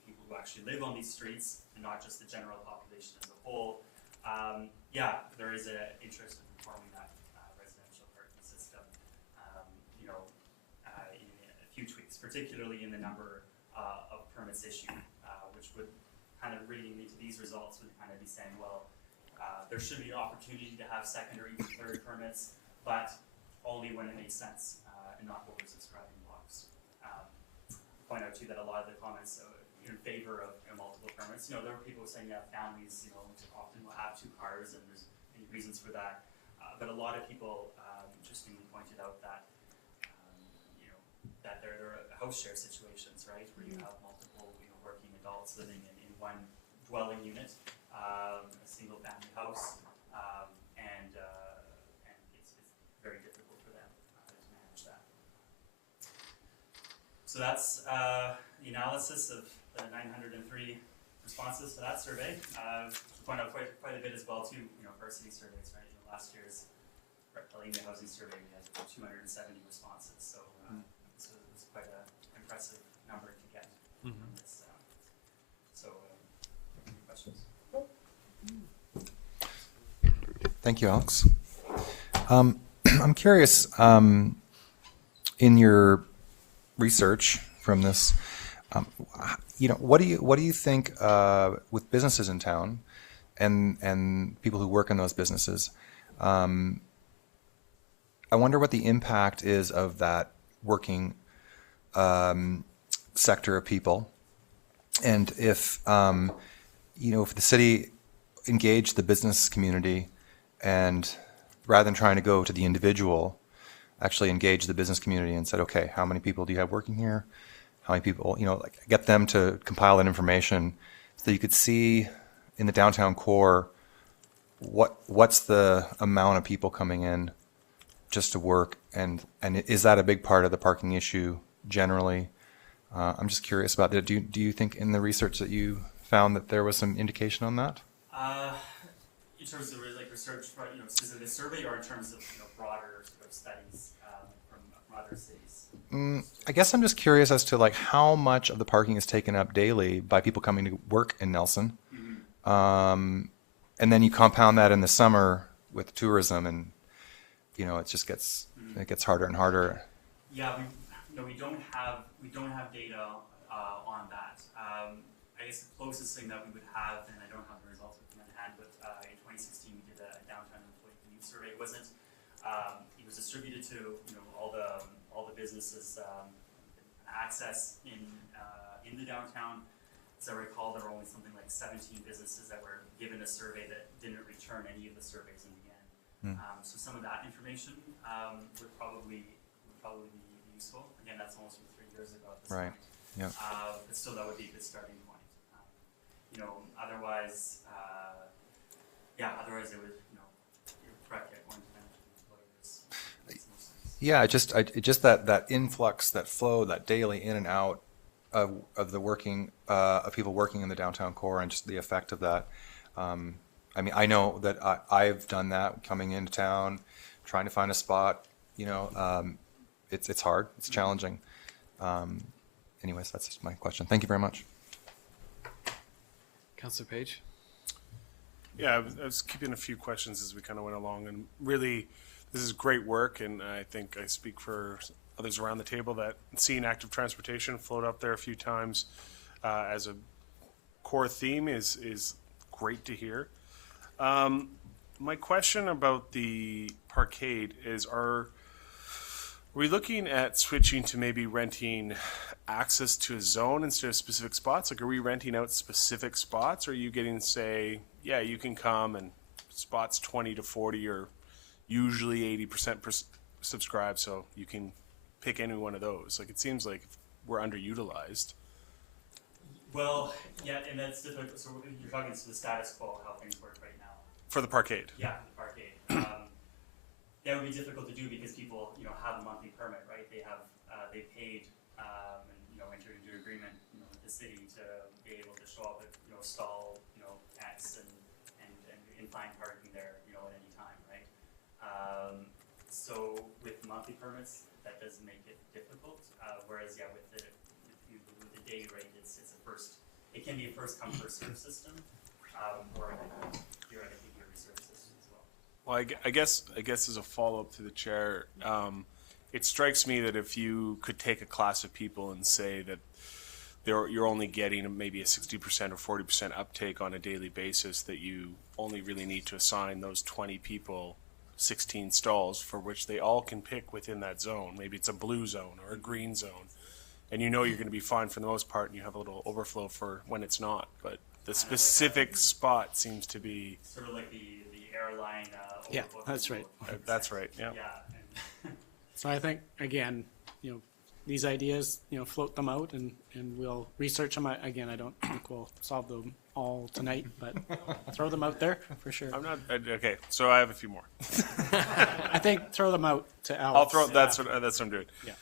people who actually live on these streets and not just the general population as a whole, there is an interest in reforming that residential parking system. In a few tweaks, particularly in the number of permits issued, which would kind of reading into these results would kind of be saying, well, there should be an opportunity to have second or even third permits, but only when it makes sense and not oversubscribing blocks. Point out too that a lot of the comments in favor of multiple permits, there were people saying, yeah, families, often will have 2 cars, and there's many reasons for that. But a lot of people interestingly pointed out that, that there are house share situations, right, where you have multiple, working adults living in one dwelling unit, a single family house, and it's very difficult for them to manage that. So that's the analysis of the 903 responses to that survey. To point out quite a bit as well too, for our city surveys, right? Last year's the housing survey, we had 270 responses, so so it was quite an impressive number to get from this. Any questions? Thank you, Alex. I'm curious, in your research from this, what do you think with businesses in town and people who work in those businesses? I wonder what the impact is of that working sector of people, and if if the city engaged the business community and rather than trying to go to the individual, actually engage the business community and said, okay, how many people do you have working here? How many people, get them to compile that information so you could see in the downtown core what's the amount of people coming in just to work, and is that a big part of the parking issue generally? I'm just curious about that. Do you think in the research that you found that there was some indication on that? In terms of research, specifically the survey, or in terms of broader sort of studies from other cities? I guess I'm just curious as to how much of the parking is taken up daily by people coming to work in Nelson, and then you compound that in the summer with tourism, and it just gets harder and harder. Yeah, we don't have data on that. I guess the closest thing that we would have, and I don't have the results with me on hand, but in 2016 we did a downtown employee commute survey. It was distributed to all the businesses access in the downtown. As I recall, there were only something like 17 businesses that were given a survey that didn't return any of the surveys in the end. So some of that information would probably be useful. Again, that's almost from 3 years ago at this right. point. Yeah. But still, that would be a good starting point. Otherwise, otherwise it would, you're correct, going to manage employers. Makes more sense. Yeah, just that influx, that flow, that daily in and out of the working of people working in the downtown core, and just the effect of that. I know that I've done that coming into town, trying to find a spot. It's hard, it's challenging. Anyways, that's just my question. Thank you very much. Councillor Page? Yeah, I was keeping a few questions as we kind of went along, and really, this is great work, and I think I speak for others around the table that seeing active transportation float up there a few times as a core theme is great to hear. My question about the parkade is, are we looking at switching to maybe renting access to a zone instead of specific spots? Are we renting out specific spots, or are you getting, say, yeah, you can come and spots 20 to 40 are usually 80% subscribed, so you can pick any one of those? It seems like we're underutilized. Well, yeah, and that's difficult. So you're talking to the status quo, how things work right now. For the parkade. Yeah, the parkade. That would be difficult to do because people, have a monthly permit, right? They have, they paid, and entered into an agreement, with the city to be able to show up at, stall, X and find parking there, at any time, right? So with monthly permits, that does make it difficult. Whereas, yeah, with the day rate, it can be a first come first serve system, or theoretically be a reserve system as well. Well, I guess as a follow-up to the chair, it strikes me that if you could take a class of people and say that you're only getting maybe a 60% or 40% uptake on a daily basis, that you only really need to assign those 20 people 16 stalls for which they all can pick within that zone. Maybe it's a blue zone or a green zone, and you're going to be fine for the most part, and you have a little overflow for when it's not. But the specific spot seems to be sort of like the airline. Yeah, that's right. That's right. Yeah. So I think, again, these ideas, float them out, and we'll research them. Again, I don't think we'll solve them all tonight, but throw them out there for sure. I'm not okay. So I have a few more. I think throw them out to Alex. I'll throw. That's what I'm doing. Yeah.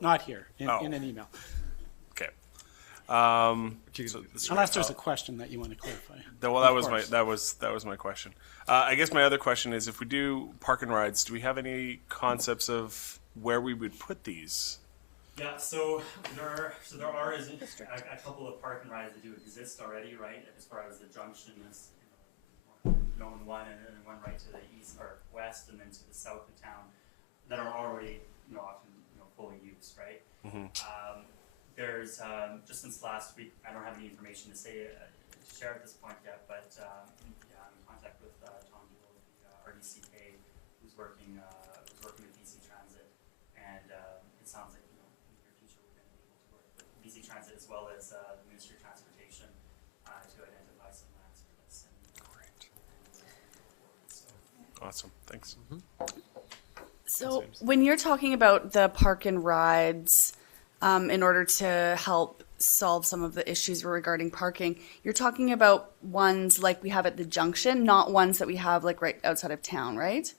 Not here. In an email. Okay. Unless there's a question that you want to clarify. Well, Of course. that was my question. I guess my other question is, if we do park and rides, do we have any concepts of where we would put these? Yeah, so there are a couple of park and rides that do exist already, right? As far as the junction is, known one and then one right to the east or west and then to the south of town that are already, often, fully used, right? Mm-hmm. There's just since last week, I don't have any information to say to share at this point yet, but I'm in contact with Tom Deal of the RDCK, who's working with BC Transit, and it sounds like in the near future we're going to be able to work with BC Transit as well as the Ministry of Transportation to identify some lands for this. Great. Awesome. Thanks. So when you're talking about the park and rides, in order to help solve some of the issues regarding parking, you're talking about ones like we have at the junction, not ones that we have like right outside of town, right?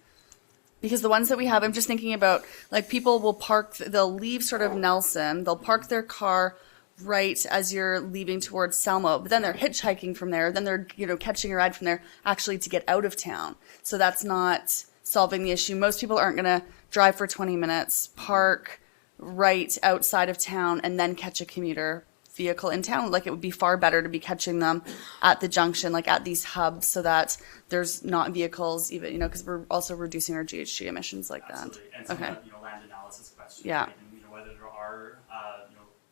Because the ones that we have, I'm just thinking about, like, people will they'll leave sort of Nelson, they'll park their car right as you're leaving towards Selma, but then they're hitchhiking from there, then they're, catching a ride from there actually to get out of town. So that's not solving the issue. Most people aren't going to drive for 20 minutes, park right outside of town, and then catch a commuter vehicle in town. Like, it would be far better to be catching them at the junction, like at these hubs, so that there's not vehicles even, because we're also reducing our GHG emissions like Absolutely. that. And some Okay. of the, land analysis questions. Yeah. Right? And, whether there are,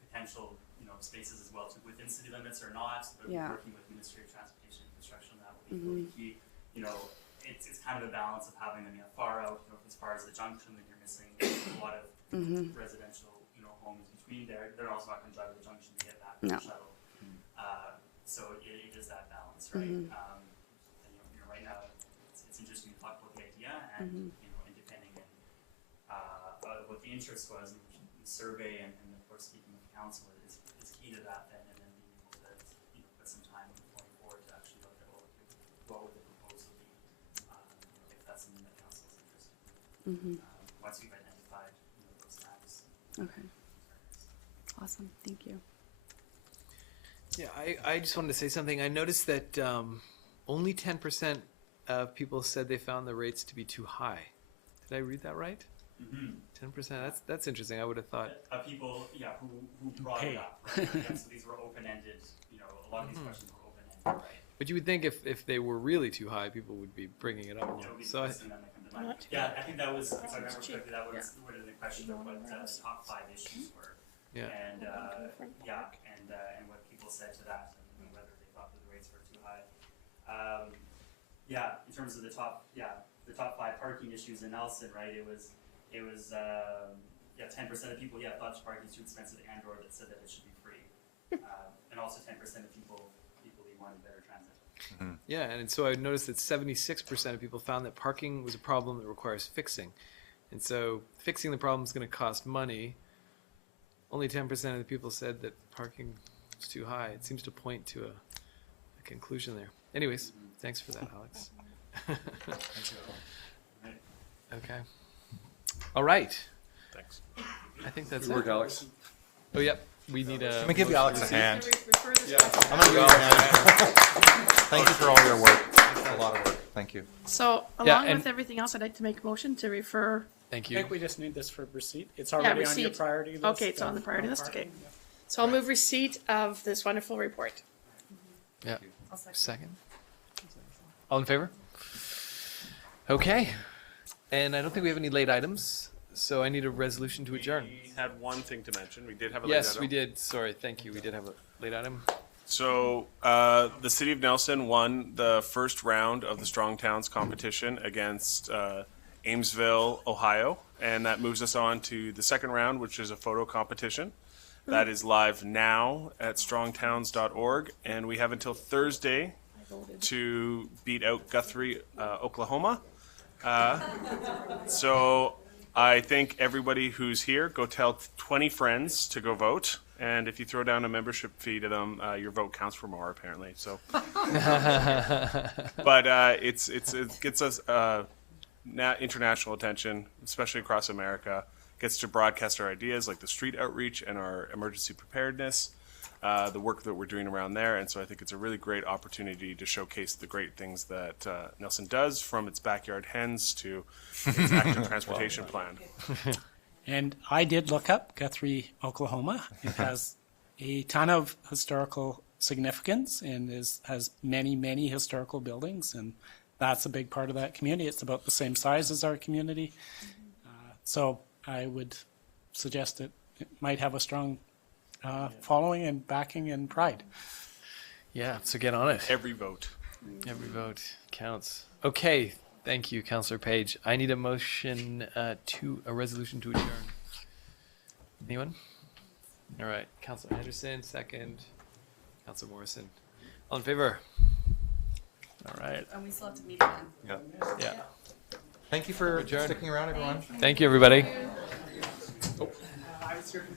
potential, spaces as well to within city limits or not. But Yeah. working with Ministry of Transportation and Construction, that will be really key. It's kind of a balance of having them far out, as far as the junction, then you're missing a lot of residential, homes between there. They're also not going to drive to the junction to get back to No. the shuttle. So it is that balance, right? And, right now, it's interesting to talk about the idea and, and depending on what the interest was in the survey and of course speaking with the council is key to that then, and then being able to, put some time going forward to actually look at what would the proposal be, if that's something that council is interested in. Once we've identified, those times. Okay. Awesome. Thank you. Yeah, I just wanted to say something. I noticed that only 10% of people said they found the rates to be too high. Did I read that right? 10%. That's interesting. I would have thought. People, who brought it up. Right? So these were open-ended. A lot of these questions were open-ended, right? But you would think if they were really too high, people would be bringing it up more. So I think that was, if I remember correctly, that was one of the questions of what the top 5 issues were. Yeah. And and what people said to that, and whether they thought that the rates were too high. In terms of the top 5 parking issues in Nelson, right? It was 10% of people thought parking is too expensive, and/or that said that it should be free, and also 10% of people wanted better transit. Yeah, and so I noticed that 76% of people found that parking was a problem that requires fixing, and so fixing the problem is going to cost money. Only 10% of the people said that parking is too high. It seems to point to a conclusion there. Anyways, thanks for that, Alex. Okay. All right. Thanks. I think that's Good work, Alex. Oh, yep. We need a. Let me give Alex a hand. Yeah. I'm gonna give you a hand. Thank you for all your work. A lot of work. Thank you. So along with everything else, I'd like to make a motion to refer. Thank I you. think we just need this for receipt. It's already on your receipt. priority list. Okay, it's on the priority list. Okay. So I'll move receipt of this wonderful report. Yeah. Second. All in favor? Okay. And I don't think we have any late items, so I need a resolution to adjourn. We had one thing to mention. We did have a late Yes, item. we did. Sorry, thank you. We did have a late item. So the city of Nelson won the first round of the Strong Towns competition against Amesville, Ohio, and that moves us on to the second round, which is a photo competition. That is live now at strongtowns.org, and we have until Thursday to beat out Guthrie, Oklahoma. So I think everybody who's here, go tell 20 friends to go vote. And if you throw down a membership fee to them, your vote counts for more, apparently. So, but it gets us international attention, especially across America. Gets to broadcast our ideas like the street outreach and our emergency preparedness. the work that we're doing around there. And so I think it's a really great opportunity to showcase the great things that Nelson does, from its backyard hens to its active transportation plan. And I did look up Guthrie, Oklahoma. It has a ton of historical significance and has many, many historical buildings, and that's a big part of that community. It's about the same size as our community. So I would suggest it might have a strong following and backing and pride. Yeah, so get on it. Every vote. Every vote counts. Okay, thank you, Councillor Page. I need a motion to a resolution to adjourn. Anyone? All right, Councillor Henderson, second. Councillor Morrison. All in favor? All right. And we still have to meet again. Yeah. Thank you for Adjourn. sticking around, everyone. Thank you, everybody. I was certain